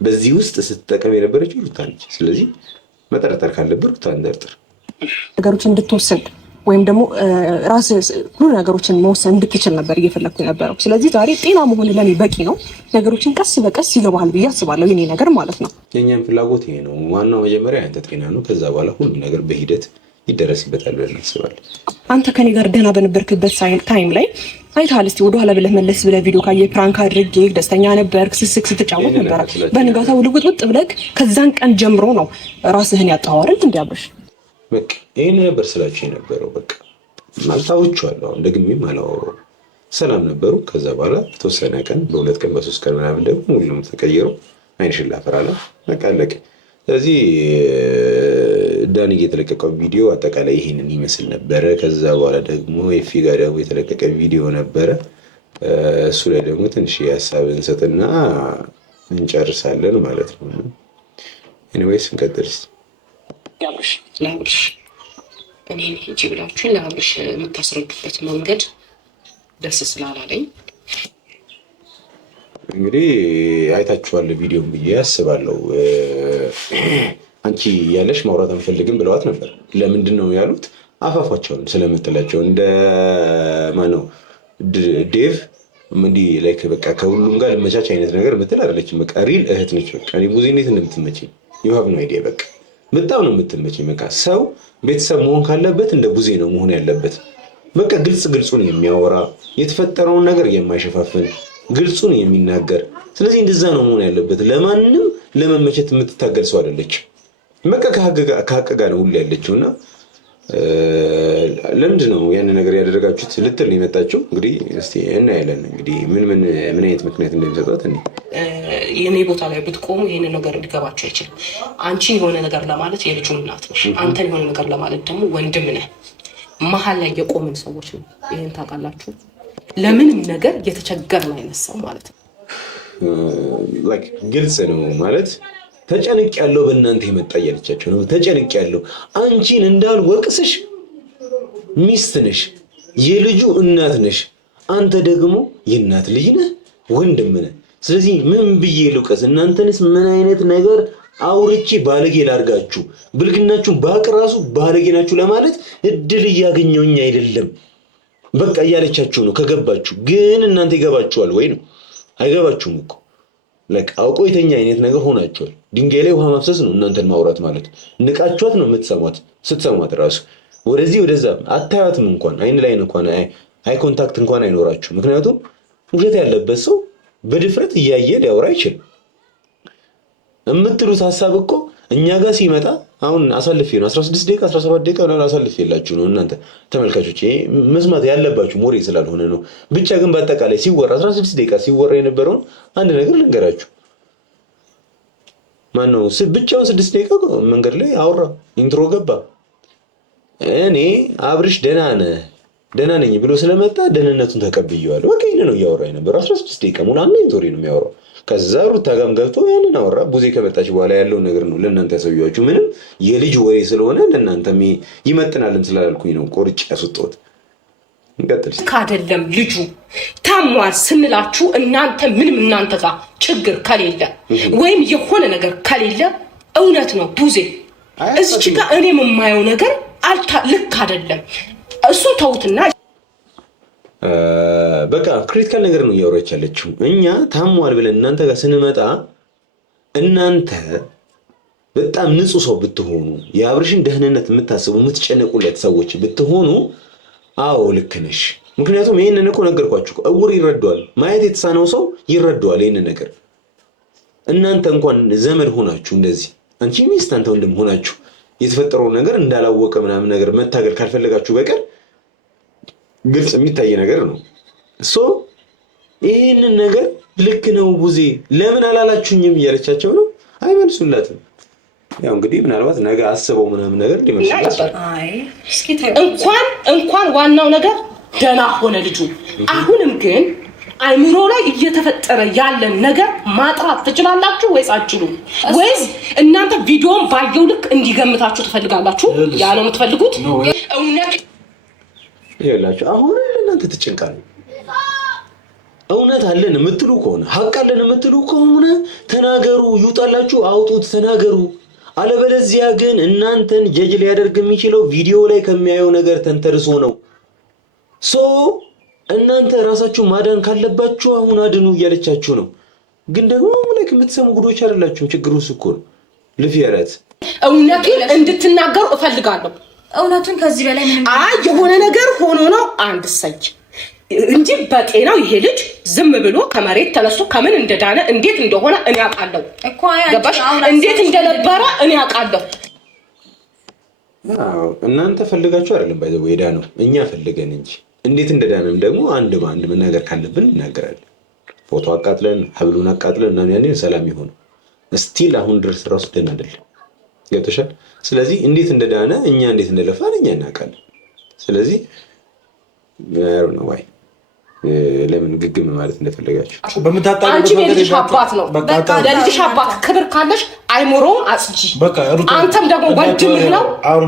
በዚህ ውስጥ ስትጠቀም የነበረችው ሩታ ነች። ስለዚህ መጠርጠር ካለብህ ሩታን ጠርጥር። ነገሮችን እንድትወስን ወይም ደግሞ ራስ ሁሉ ነገሮችን መወሰን እንድትችል ነበር እየፈለኩ የነበረው። ስለዚህ ዛሬ ጤና መሆን ለኔ በቂ ነው። ነገሮችን ቀስ በቀስ ይገባሃል ብዬ አስባለሁ። የኔ ነገር ማለት ነው። የኛም ፍላጎት ይሄ ነው። ዋናው መጀመሪያ ያንተ ጤና ነው። ከዛ በኋላ ሁሉ ነገር በሂደት ይደረስበታል ብለን እናስባለን። አንተ ከኔ ጋር ደህና በነበርክበት ታይም ላይ አይተሃል። እስቲ ወደኋላ ብለህ መለስ ብለህ ቪዲዮ ካየህ ፕራንክ አድርጌ ደስተኛ ነበርክ፣ ስስክ ስትጫወት ነበር። በንጋታው ልውጥውጥ ብለህ ከዛን ቀን ጀምሮ ነው ራስህን ያጣዋረል እንዲያብሽ። በቃ ይሄን ነበር ስላችሁ የነበረው። በቃ ማልታውቻለሁ። አሁን ደግሜም አላወራሁም። ሰላም ነበሩ። ከዛ በኋላ ተወሰነ ቀን በሁለት ቀን በሶስት ቀን ምናምን ደግሞ ሁሉም ተቀየሩ። አይንሽን ላፈራላ በቃ አለቀ። ስለዚህ ዳኒ የተለቀቀው ቪዲዮ አጠቃላይ ይሄንን ይመስል ነበረ። ከዛ በኋላ ደግሞ ኤፊ ጋር ደግሞ የተለቀቀ ቪዲዮ ነበረ። እሱ ላይ ደግሞ ትንሽ ሀሳብ እንሰጥና እንጨርሳለን ማለት ነው። ኤኒዌይስ እንቀጥልስ። ለአብርሽ እኔ ሂጂ ብላችሁ ለአብርሽ የምታስረዱበት መንገድ ደስ ስላላለኝ እንግዲህ አይታችኋል ቪዲዮም ብዬ አስባለሁ። አንቺ ያለሽ ማውራት አንፈልግም ብለዋት ነበር። ለምንድን ነው ያሉት? አፋፋቸውን ስለምትላቸው እንደ ማነው ዴቭ እንዲህ በቃ ከሁሉም ጋር ልመቻች አይነት ነገር ምትል አይደለችም። በቃ ሪል እህት ነች። በቃ እኔ ቡዜ እንዴት እንደምትመቸኝ ዩ ሃቭ ኖ አይዲያ። በቃ በጣም ነው የምትመቸኝ። በቃ ሰው ቤተሰብ መሆን ካለበት እንደ ቡዜ ነው መሆን ያለበት። በቃ ግልጹን የሚያወራ የተፈጠረውን ነገር የማይሸፋፍን ግልጹን የሚናገር። ስለዚህ እንደዛ ነው መሆን ያለበት። ለማንም ለመመቸት የምትታገል ሰው አይደለች። በቃ ከሀቅ ጋር ነው ሁሉ ያለችው። እና ለምንድን ነው ያን ነገር ያደረጋችሁት ልትል ነው የመጣችው። እንግዲህ እስቲ እናያለን እንግዲህ ምን አይነት ምክንያት እንደሚሰጣት። የኔ ቦታ ላይ ብትቆሙ ይሄን ነገር ሊገባችሁ አይችልም። አንቺ የሆነ ነገር ለማለት የልጁ እናት ነሽ፣ አንተን የሆነ ነገር ለማለት ደግሞ ወንድም ነህ። መሀል ላይ የቆምን ሰዎች ነው። ይሄን ታውቃላችሁ። ለምንም ነገር የተቸገርን አይነት ሰው ማለት ነው። ግልጽ ነው ማለት ተጨንቅ ያለው በእናንተ የመጣ እያለቻቸው ነው። ተጨንቅ ያለው አንቺን እንዳልወቅስሽ ሚስት ነሽ፣ የልጁ እናት ነሽ። አንተ ደግሞ የእናት ልጅ ነህ፣ ወንድም ነህ። ስለዚህ ምን ብዬ ልውቀስ? እናንተንስ ምን አይነት ነገር አውርቼ ባለጌ ላርጋችሁ? ብልግናችሁን ባቅ ራሱ ባለጌ ናችሁ ለማለት እድል እያገኘሁኝ አይደለም። በቃ እያለቻችሁ ነው ከገባችሁ። ግን እናንተ ይገባችኋል ወይ ነው? አይገባችሁም እኮ አውቆ የተኛ አይነት ነገር ሆናችኋል። ድንጋይ ላይ ውሃ ማፍሰስ ነው እናንተን ማውራት ማለት። ንቃችኋት ነው የምትሰሟት። ስትሰሟት ራሱ ወደዚህ ወደዛ አታያትም። እንኳን አይን ላይ እንኳን አይ ኮንታክት እንኳን አይኖራችሁ። ምክንያቱም ውሸት ያለበት ሰው በድፍረት እያየ ሊያወራ አይችልም። የምትሉት ሀሳብ እኮ እኛ ጋር ሲመጣ አሁን አሳልፌ ነው 16 ደቂቃ 17 ደቂቃ ነው አሳልፌላችሁ ነው እናንተ ተመልካቾች መስማት ያለባችሁ ሞሬ ስላልሆነ ነው። ብቻ ግን በአጠቃላይ ሲወራ 16 ደቂቃ ሲወራ የነበረውን አንድ ነገር ልንገራችሁ። ማነው ብቻውን 6 ደቂቃ መንገድ ላይ አወራ፣ ኢንትሮ ገባ። እኔ አብርሽ ደህና ነኝ ብሎ ስለመጣ ደህንነቱን ተቀብየዋለሁ። በቃ ይሄን ነው እያወራ የነበረው 16 ደቂቃ ሙሉ አንድ ኢንትሮ ነው የሚያወራው። ከዛ ሩታ ጋርም ገብቶ ያንን አወራ። ቡዜ ከመጣች በኋላ ያለውን ነገር ነው ለእናንተ ያሳየኋችሁ። ምንም የልጅ ወሬ ስለሆነ ለእናንተም ይመጥናልም ስላልኩኝ ነው ቆርጬ ያስወጣሁት። እንቀጥል። ካደለም ልጁ ታሟል ስንላችሁ እናንተ ጋር ችግር ከሌለ ወይም የሆነ ነገር ከሌለ እውነት ነው ቡዜ እዚች ጋር እኔም የማየው ነገር ልክ አይደለም። እሱን ተውትና በቃ ክሪቲካል ነገር ነው እያወራች ያለችው። እኛ ታሟል ብለን እናንተ ጋር ስንመጣ እናንተ በጣም ንጹህ ሰው ብትሆኑ፣ የአብርሽን ደህንነት የምታስቡ የምትጨነቁለት ሰዎች ብትሆኑ፣ አዎ ልክ ነሽ። ምክንያቱም ይሄንን እኮ ነገርኳችሁ። እውር ይረዳዋል፣ ማየት የተሳነው ሰው ይረዳዋል ይሄንን ነገር። እናንተ እንኳን ዘመድ ሆናችሁ እንደዚህ አንቺ ሚስት አንተ ወንድም ሆናችሁ የተፈጠረው ነገር እንዳላወቀ ምናምን ነገር መታገል ካልፈለጋችሁ በቀር ግልጽ የሚታይ ነገር ነው። ይህንን ነገር ልክ ነው ቡዜ ለምን አላላችሁኝም እያለቻቸው ነው። አይመልሱላትም። ያው እንግዲህ ምናልባት ነገ አስበው ምናምን ነገር ሊመስላችሁ እንኳን ዋናው ነገር ደህና ሆነ ልጁ። አሁንም ግን አይምሮ ላይ እየተፈጠረ ያለን ነገር ማጥራት ትችላላችሁ ወይስ አትችሉም? ወይስ እናንተ ቪዲዮን ባየው ልክ እንዲገምታችሁ ትፈልጋላችሁ? ያ ነው የምትፈልጉት? እውነት ይላችሁ አሁን እናንተ ትጭንቃሉ። እውነት አለን የምትሉ ከሆነ ሀቅ አለን የምትሉ ከሆነ ተናገሩ፣ ይውጣላችሁ፣ አውጡት፣ ተናገሩ። አለበለዚያ ግን እናንተን ጀጅ ሊያደርግ የሚችለው ቪዲዮ ላይ ከሚያየው ነገር ተንተርሶ ነው። እናንተ ራሳችሁ ማዳን ካለባችሁ አሁን አድኑ እያለቻችሁ ነው። ግን ደግሞ ማለት የምትሰሙ ጉዶች አይደላችሁም። ችግሩ እኮ ነው። ልፊያረት እውነቱን እንድትናገሩ እፈልጋለሁ። እውነቱን ከዚህ በላይ ምንም የሆነ ነገር ሆኖ ነው አንድ ሰጅ እንጂ በጤናው ይሄ ልጅ ዝም ብሎ ከመሬት ተነስቶ ከምን እንደዳነ እንዴት እንደሆነ እኔ አውቃለሁ እኮ ገባሽ? እንዴት እንደነበረ እኔ አውቃለሁ። እናንተ ፈልጋችሁ አይደለም ባይዘው ሄዳ ነው እኛ ፈልገን እንጂ እንዴት እንደዳነም ደግሞ አንድ በአንድ መናገር ካለብን እናገራለን። ፎቶ አቃጥለን ሀብሉን አቃጥለን እና ያኔ ሰላም ይሆን ስቲል አሁን ድረስ ራሱ ደህና አይደለም። ገብቶሻል? ስለዚህ እንዴት እንደዳነ እኛ እንዴት እንደለፋን እኛ እናውቃለን። ስለዚህ ነው ወይ ለምን ግግም ማለት እንደፈለጋችሁ አንቺ የልጅሽ አባት ነው። በቃ ለልጅሽ አባት ክብር ካለሽ አይምሮውን አጽጂ። አንተም ደግሞ ወንድምህ ነው፣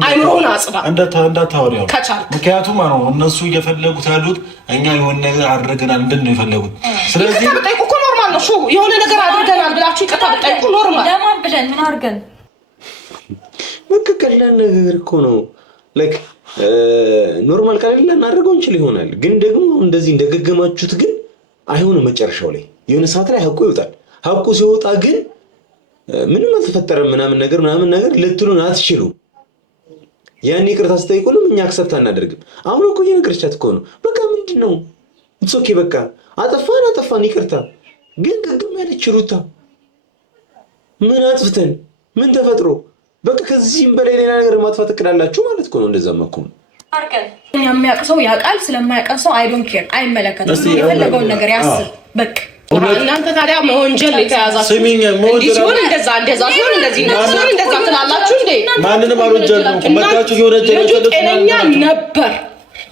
አይምሮውን አጽዳ። እንዳታወሪው ምክንያቱም እነሱ እየፈለጉት ያሉት እኛ የሆነ ነገር አድርገናል እንድን ነው የፈለጉት። ስለዚህ ብጠይቁ እኮ ኖርማል ነው። የሆነ ነገር አድርገናል ብላችሁ ይቅርታ ብጠይቁ ኖርማል። ለማን ብለን ምን አድርገን በቃ ቀላል ነገር እኮ ነው። ላይክ ኖርማል ካለ እናደርገው እንችል ይሆናል። ግን ደግሞ እንደዚህ እንደገገማችሁት ግን አይሆንም። መጨረሻው ላይ የሆነ ሰዓት ላይ ሀቁ ይወጣል። ሀቁ ሲወጣ ግን ምንም አልተፈጠረም ምናምን ነገር ልትሉን አትችሉም። ያን ይቅርታ ስጠይቁንም እኛ አክሰፕት አናደርግም። አሁን እኮ እየነገረቻት እኮ ነው። በቃ ምንድነው ኦኬ በቃ አጠፋን ይቅርታ። ግን ግግም ያለች ሩታ ምን አጥፍተን ምን ተፈጥሮ በቃ ከዚህም በላይ ሌላ ነገር ማጥፋት እቅዳላችሁ ማለት እኮ ነው። እንደዛማ እኮ ነው አርገን የሚያቀሰው ያቃል ስለማያቀሰው አይ ዶንት ኬር አይመለከትም። የፈለገውን ነገር ያስብ በቃ። እናንተ ታዲያ መወንጀል የተያዛችሁ ሲሆን እንደዛ ሲሆን እንደዚህ ትላላችሁ እንዴ? ማንንም አልወንጀልም። መጣችሁ የወረጀለው ጤነኛ ነበር።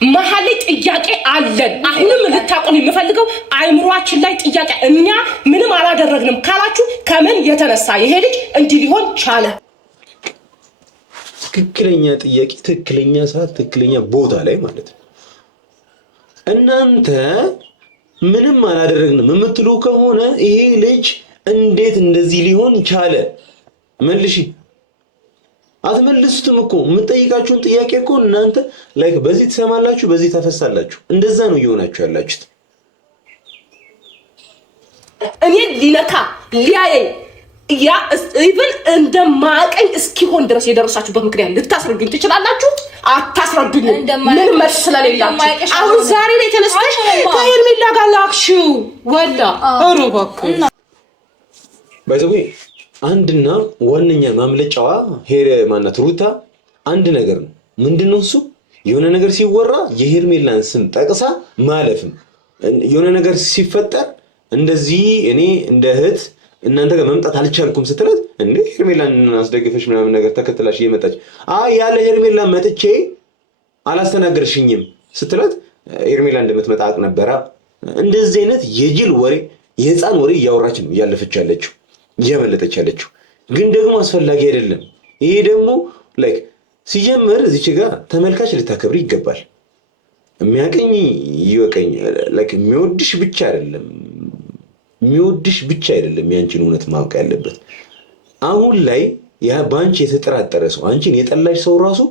መሀል ላይ ጥያቄ አለን። አሁንም ልታቆም የምፈልገው አይምሯችን ላይ ጥያቄ እኛ ምንም አላደረግንም ካላችሁ ከምን የተነሳ ይሄ ልጅ እንዲህ ሊሆን ቻለ? ትክክለኛ ጥያቄ፣ ትክክለኛ ሰዓት፣ ትክክለኛ ቦታ ላይ ማለት ነው። እናንተ ምንም አላደረግንም የምትሉ ከሆነ ይሄ ልጅ እንዴት እንደዚህ ሊሆን ቻለ? መልሺ። አትመልሱትም እኮ የምጠይቃችሁን ጥያቄ እኮ እናንተ ላይክ በዚህ ትሰማላችሁ፣ በዚህ ታፈሳላችሁ። እንደዛ ነው እየሆናችሁ ያላችሁት። እኔ ሊነካ ሊያየኝ ያ ኢቭን እንደማቀኝ እስኪሆን ድረስ የደረሳችሁበት ምክንያት ልታስረዱኝ ትችላላችሁ? አታስረዱኝም። ምን መልስ ስለሌላችሁ አሁን ዛሬ ላይ ተነስተሽ ከሄርሜላ ጋር ላክሽው ወላ አረባክ ባይዘው አንድና ዋነኛ ማምለጫዋ ሄር ማናት ሩታ አንድ ነገር ነው። ምንድነው እሱ? የሆነ ነገር ሲወራ የሄርሜላን ስም ጠቅሳ ማለፍም የሆነ ነገር ሲፈጠር እንደዚህ እኔ እንደ እህት እናንተ ጋር መምጣት አልቻልኩም ስትላት እንዴ ሄርሜላን አስደግፈሽ ምናምን ነገር ተከትላሽ እየመጣች ያለ ሄርሜላን መጥቼ አላስተናገርሽኝም ስትላት ሄርሜላ እንደምትመጣ አቅ ነበራ። እንደዚህ አይነት የጅል ወሬ የህፃን ወሬ እያወራች ነው እያለፈች ያለችው እያመለጠች ያለችው። ግን ደግሞ አስፈላጊ አይደለም። ይሄ ደግሞ ላይክ ሲጀምር እዚች ጋር ተመልካች ልታከብሪ ይገባል። የሚያቀኝ ይወቀኝ ላይክ የሚወድሽ ብቻ አይደለም ያንቺን እውነት ማወቅ ያለበት። አሁን ላይ ያ ባንቺ የተጠራጠረ ሰው አንቺን የጠላሽ ሰው ራሱ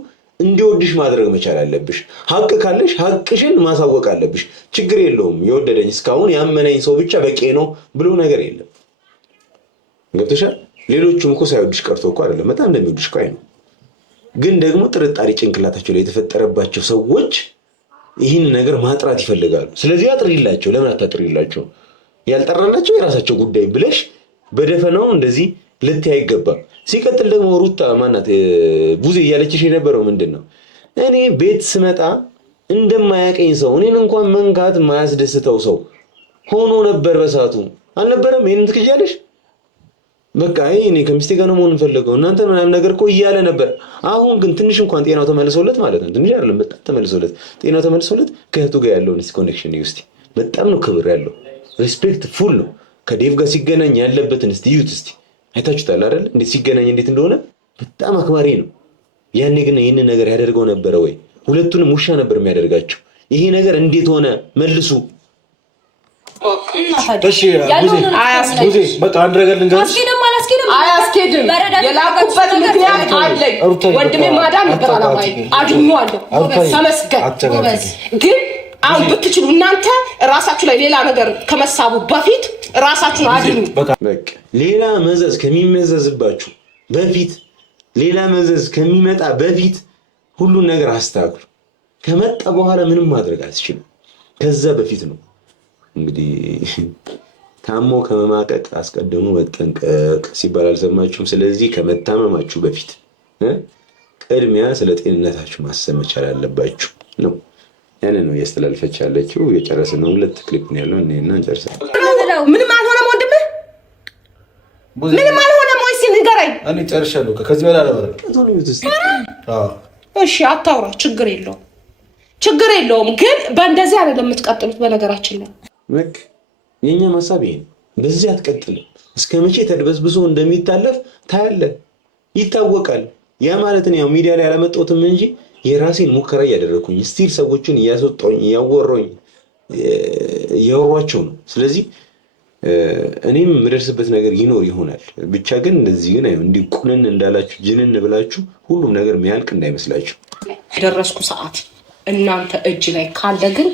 እንዲወድሽ ማድረግ መቻል አለብሽ። ሀቅ ካለሽ ሀቅሽን ማሳወቅ አለብሽ። ችግር የለውም የወደደኝ እስካሁን ያመነኝ ሰው ብቻ በቂ ነው ብሎ ነገር የለም። ገብተሻል? ሌሎቹም እኮ ሳይወድሽ ቀርቶ እኮ አይደለም በጣም እንደሚወድሽ እኮ ነው። ግን ደግሞ ጥርጣሬ ጭንቅላታቸው ላይ የተፈጠረባቸው ሰዎች ይህን ነገር ማጥራት ይፈልጋሉ። ስለዚህ አጥሪላቸው። ለምን አታጥሪላቸው? ያልጠራናቸው የራሳቸው ጉዳይ ብለሽ በደፈናው እንደዚህ ልትይ አይገባም። ሲቀጥል ደግሞ ሩታ ማናት ቡዜ እያለችሽ የነበረው ምንድነው? እኔ ቤት ስመጣ እንደማያቀኝ ሰው እኔን እንኳን መንካት ማያስደስተው ሰው ሆኖ ነበር በሳቱ አልነበረም? ይሄንን ትክጃለሽ? በቃ እኔ ከሚስቴ ጋር ነው መሆን ፈልገው እናንተ ምናምን ነገር እኮ እያለ ነበር። አሁን ግን ትንሽ እንኳን ጤናው ተመልሶለት ማለት ነው። ትንሽ አይደለም በጣም ተመልሶለት፣ ጤናው ተመልሶለት ከእህቱ ጋር ያለውን ኮኔክሽን እስቲ በጣም ነው ክብር ያለው፣ ሪስፔክት ፉል ነው። ከዴቭ ጋር ሲገናኝ ያለበትን እስቲ እዩት። እስቲ አይታችሁታል አይደል? እንዴት ሲገናኝ እንዴት እንደሆነ በጣም አክባሪ ነው። ያኔ ግን ይህንን ነገር ያደርገው ነበረ ወይ? ሁለቱንም ውሻ ነበር የሚያደርጋቸው። ይሄ ነገር እንዴት ሆነ? መልሱ። እሺ ቡዜ በቃ አንድ ነገር ልንገርሽ። አያስኬድም። የላኩበት ምክንያት አለኝ። ወንድሜ ማዳን ነበር አላማዬ። አድኜዋለሁ። ተመስገን። ግን አሁን ብትችሉ እናንተ ራሳችሁ ላይ ሌላ ነገር ከመሳቡ በፊት ራሳችሁን አድኑ። በቃ ሌላ መዘዝ ከሚመዘዝባችሁ በፊት ሌላ መዘዝ ከሚመጣ በፊት ሁሉን ነገር አስተካክሉ። ከመጣ በኋላ ምንም ማድረግ አትችሉም። ከዛ በፊት ነው እንግዲህ ታሞ ከመማቀቅ አስቀድሞ መጠንቀቅ ሲባል አልሰማችሁም? ስለዚህ ከመታመማችሁ በፊት ቅድሚያ ስለ ጤንነታችሁ ማሰብ መቻል አለባችሁ ነው። ያንን ነው እያስተላልፈች ያለችው። የጨረስን ነው። 2 ክሊፕ ነው ያለው እና እንጨርሳለን። ምንም አልሆነም ወንድሜ፣ ምንም አልሆነም። ወይስ ንገረኝ። እኔ ጨርሻለሁ። ከዚህ በኋላ አላወራም። እሺ አታውራ፣ ችግር የለውም። ግን በእንደዚህ አይደለም የምትቀጥሉት። በነገራችን ላይ በቃ የኛ ሐሳብ ይሄን በዚህ አትቀጥልም። እስከ መቼ ተድበስብሶ እንደሚታለፍ ታያለ፣ ይታወቃል። ያ ማለት ነው ያው ሚዲያ ላይ ያላመጣሁትም እንጂ የራሴን ሙከራ እያደረኩኝ ስቲል ሰዎችን እያስወጣሁኝ እያወሯቸው ነው። ስለዚህ እኔም የምደርስበት ነገር ይኖር ይሆናል። ብቻ ግን እንደዚህ ግን እንዲህ ቁንን እንዳላችሁ ጅንን ብላችሁ ሁሉም ነገር የሚያልቅ እንዳይመስላችሁ። የደረስኩ ሰዓት እናንተ እጅ ላይ ካለ ግን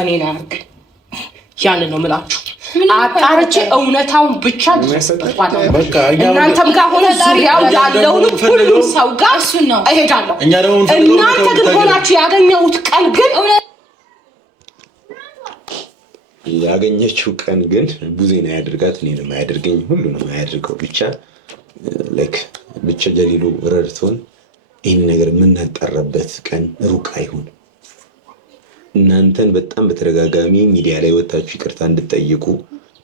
እኔን አያርግኝ። ያንን ነው የምላችሁ። አጣርቼ እውነታውን ብቻ እናንተም ጋር ሆነ ዙሪያው ያለውን ሁሉም ሰው ጋር እሄዳለሁ። እናንተ ግን ሆናችሁ ያገኘሁት ቀን ግን ያገኘችው ቀን ግን ቡዜን አያድርጋት፣ እኔንም አያድርገኝ፣ ሁሉንም አያድርገው። ብቻ ጀሊሉ ረድቶን ይህን ነገር የምናጣራበት ቀን ሩቅ አይሁን። እናንተን በጣም በተደጋጋሚ ሚዲያ ላይ ወጣችሁ ይቅርታ እንድትጠይቁ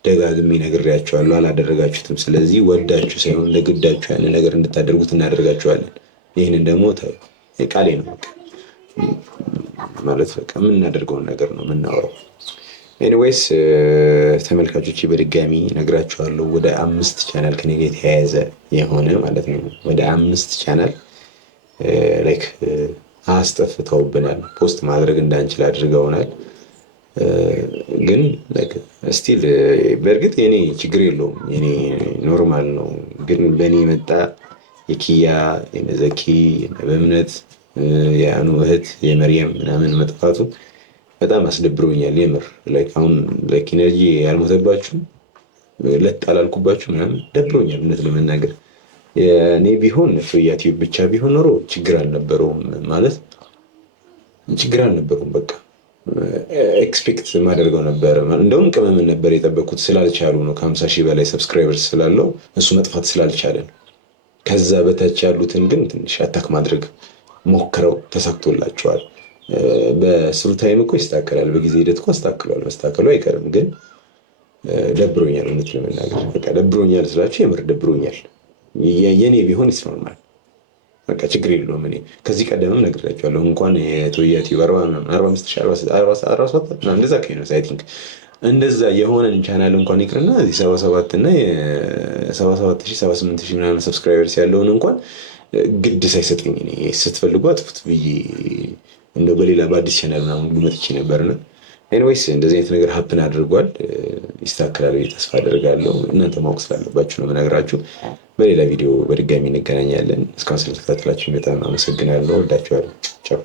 ደጋግሜ ነግሬያችኋለሁ፣ አላደረጋችሁትም። ስለዚህ ወዳችሁ ሳይሆን ለግዳችሁ ያን ነገር እንድታደርጉት እናደርጋችኋለን። ይህንን ደግሞ ቃሌ ነው ማለት በቃ የምናደርገውን ነገር ነው የምናወራው። ኤኒዌይስ ተመልካቾች በድጋሚ ነግራችኋለሁ። ወደ 5 ቻናል ከኔ ጋር የተያያዘ የሆነ ማለት ነው ወደ 5 ቻናል ላይክ አስጠፍተውብናል። ፖስት ማድረግ እንዳንችል አድርገውናል። ግን ስቲል በእርግጥ የኔ ችግር የለውም፣ የኔ ኖርማል ነው። ግን በእኔ መጣ የኪያ የነዘኪ በእምነት የአኑ እህት የመርየም ምናምን መጥፋቱ በጣም አስደብሮኛል። የምር አሁን ኢነርጂ ያልሞተባችሁ ለጥ አላልኩባችሁ ምናምን ደብሮኛል እውነት ለመናገር። እኔ ቢሆን ቶያ ቲዩብ ብቻ ቢሆን ኖሮ ችግር አልነበረውም ማለት ችግር አልነበረውም። በቃ ኤክስፔክት ማደርገው ነበር። እንደውም ቅመምን ነበር የጠበኩት ስላልቻሉ ነው። ከ50 ሺህ በላይ ሰብስክራይበርስ ስላለው እሱ መጥፋት ስላልቻለ ነው። ከዛ በታች ያሉትን ግን ትንሽ አታክ ማድረግ ሞክረው ተሳክቶላቸዋል። በስሩ ታይም እኮ ይስተካከላል፣ በጊዜ ሂደት እኮ አስተካክሏል። መስተካከሉ አይቀርም። ግን ደብሮኛል እውነት ለመናገር በቃ ደብሮኛል ስላችሁ የምር ደብሮኛል። የኔ ቢሆን ይስኖርማል በቃ ችግር የለውም። እኔ ከዚህ ቀደምም ነግራቸዋለሁ። እንኳን የቶያ ቲዩብ 47 እንደዛ ነው አይ ቲንክ እንደዛ የሆነን ቻናል እንኳን ይቅርና 77 እና 77,000 ምናምን ሰብስክራይበርስ ያለውን እንኳን ግድ ሳይሰጠኝ እኔ ስትፈልጉ አጥፉት ብዬ እንደው በሌላ በአዲስ ቻናል ምናምን መጥቼ ነበርና ኤኒዌይስ እንደዚህ አይነት ነገር ሀፕን አድርጓል። ይስተካከላል ብዬ ተስፋ አደርጋለሁ። እናንተ ማወቅ ስላለባችሁ ነው የምነግራችሁ። በሌላ ቪዲዮ በድጋሚ እንገናኛለን። እስካሁን ስለተከታተላችሁ በጣም አመሰግናለሁ። ወዳችኋለሁ። ቻው።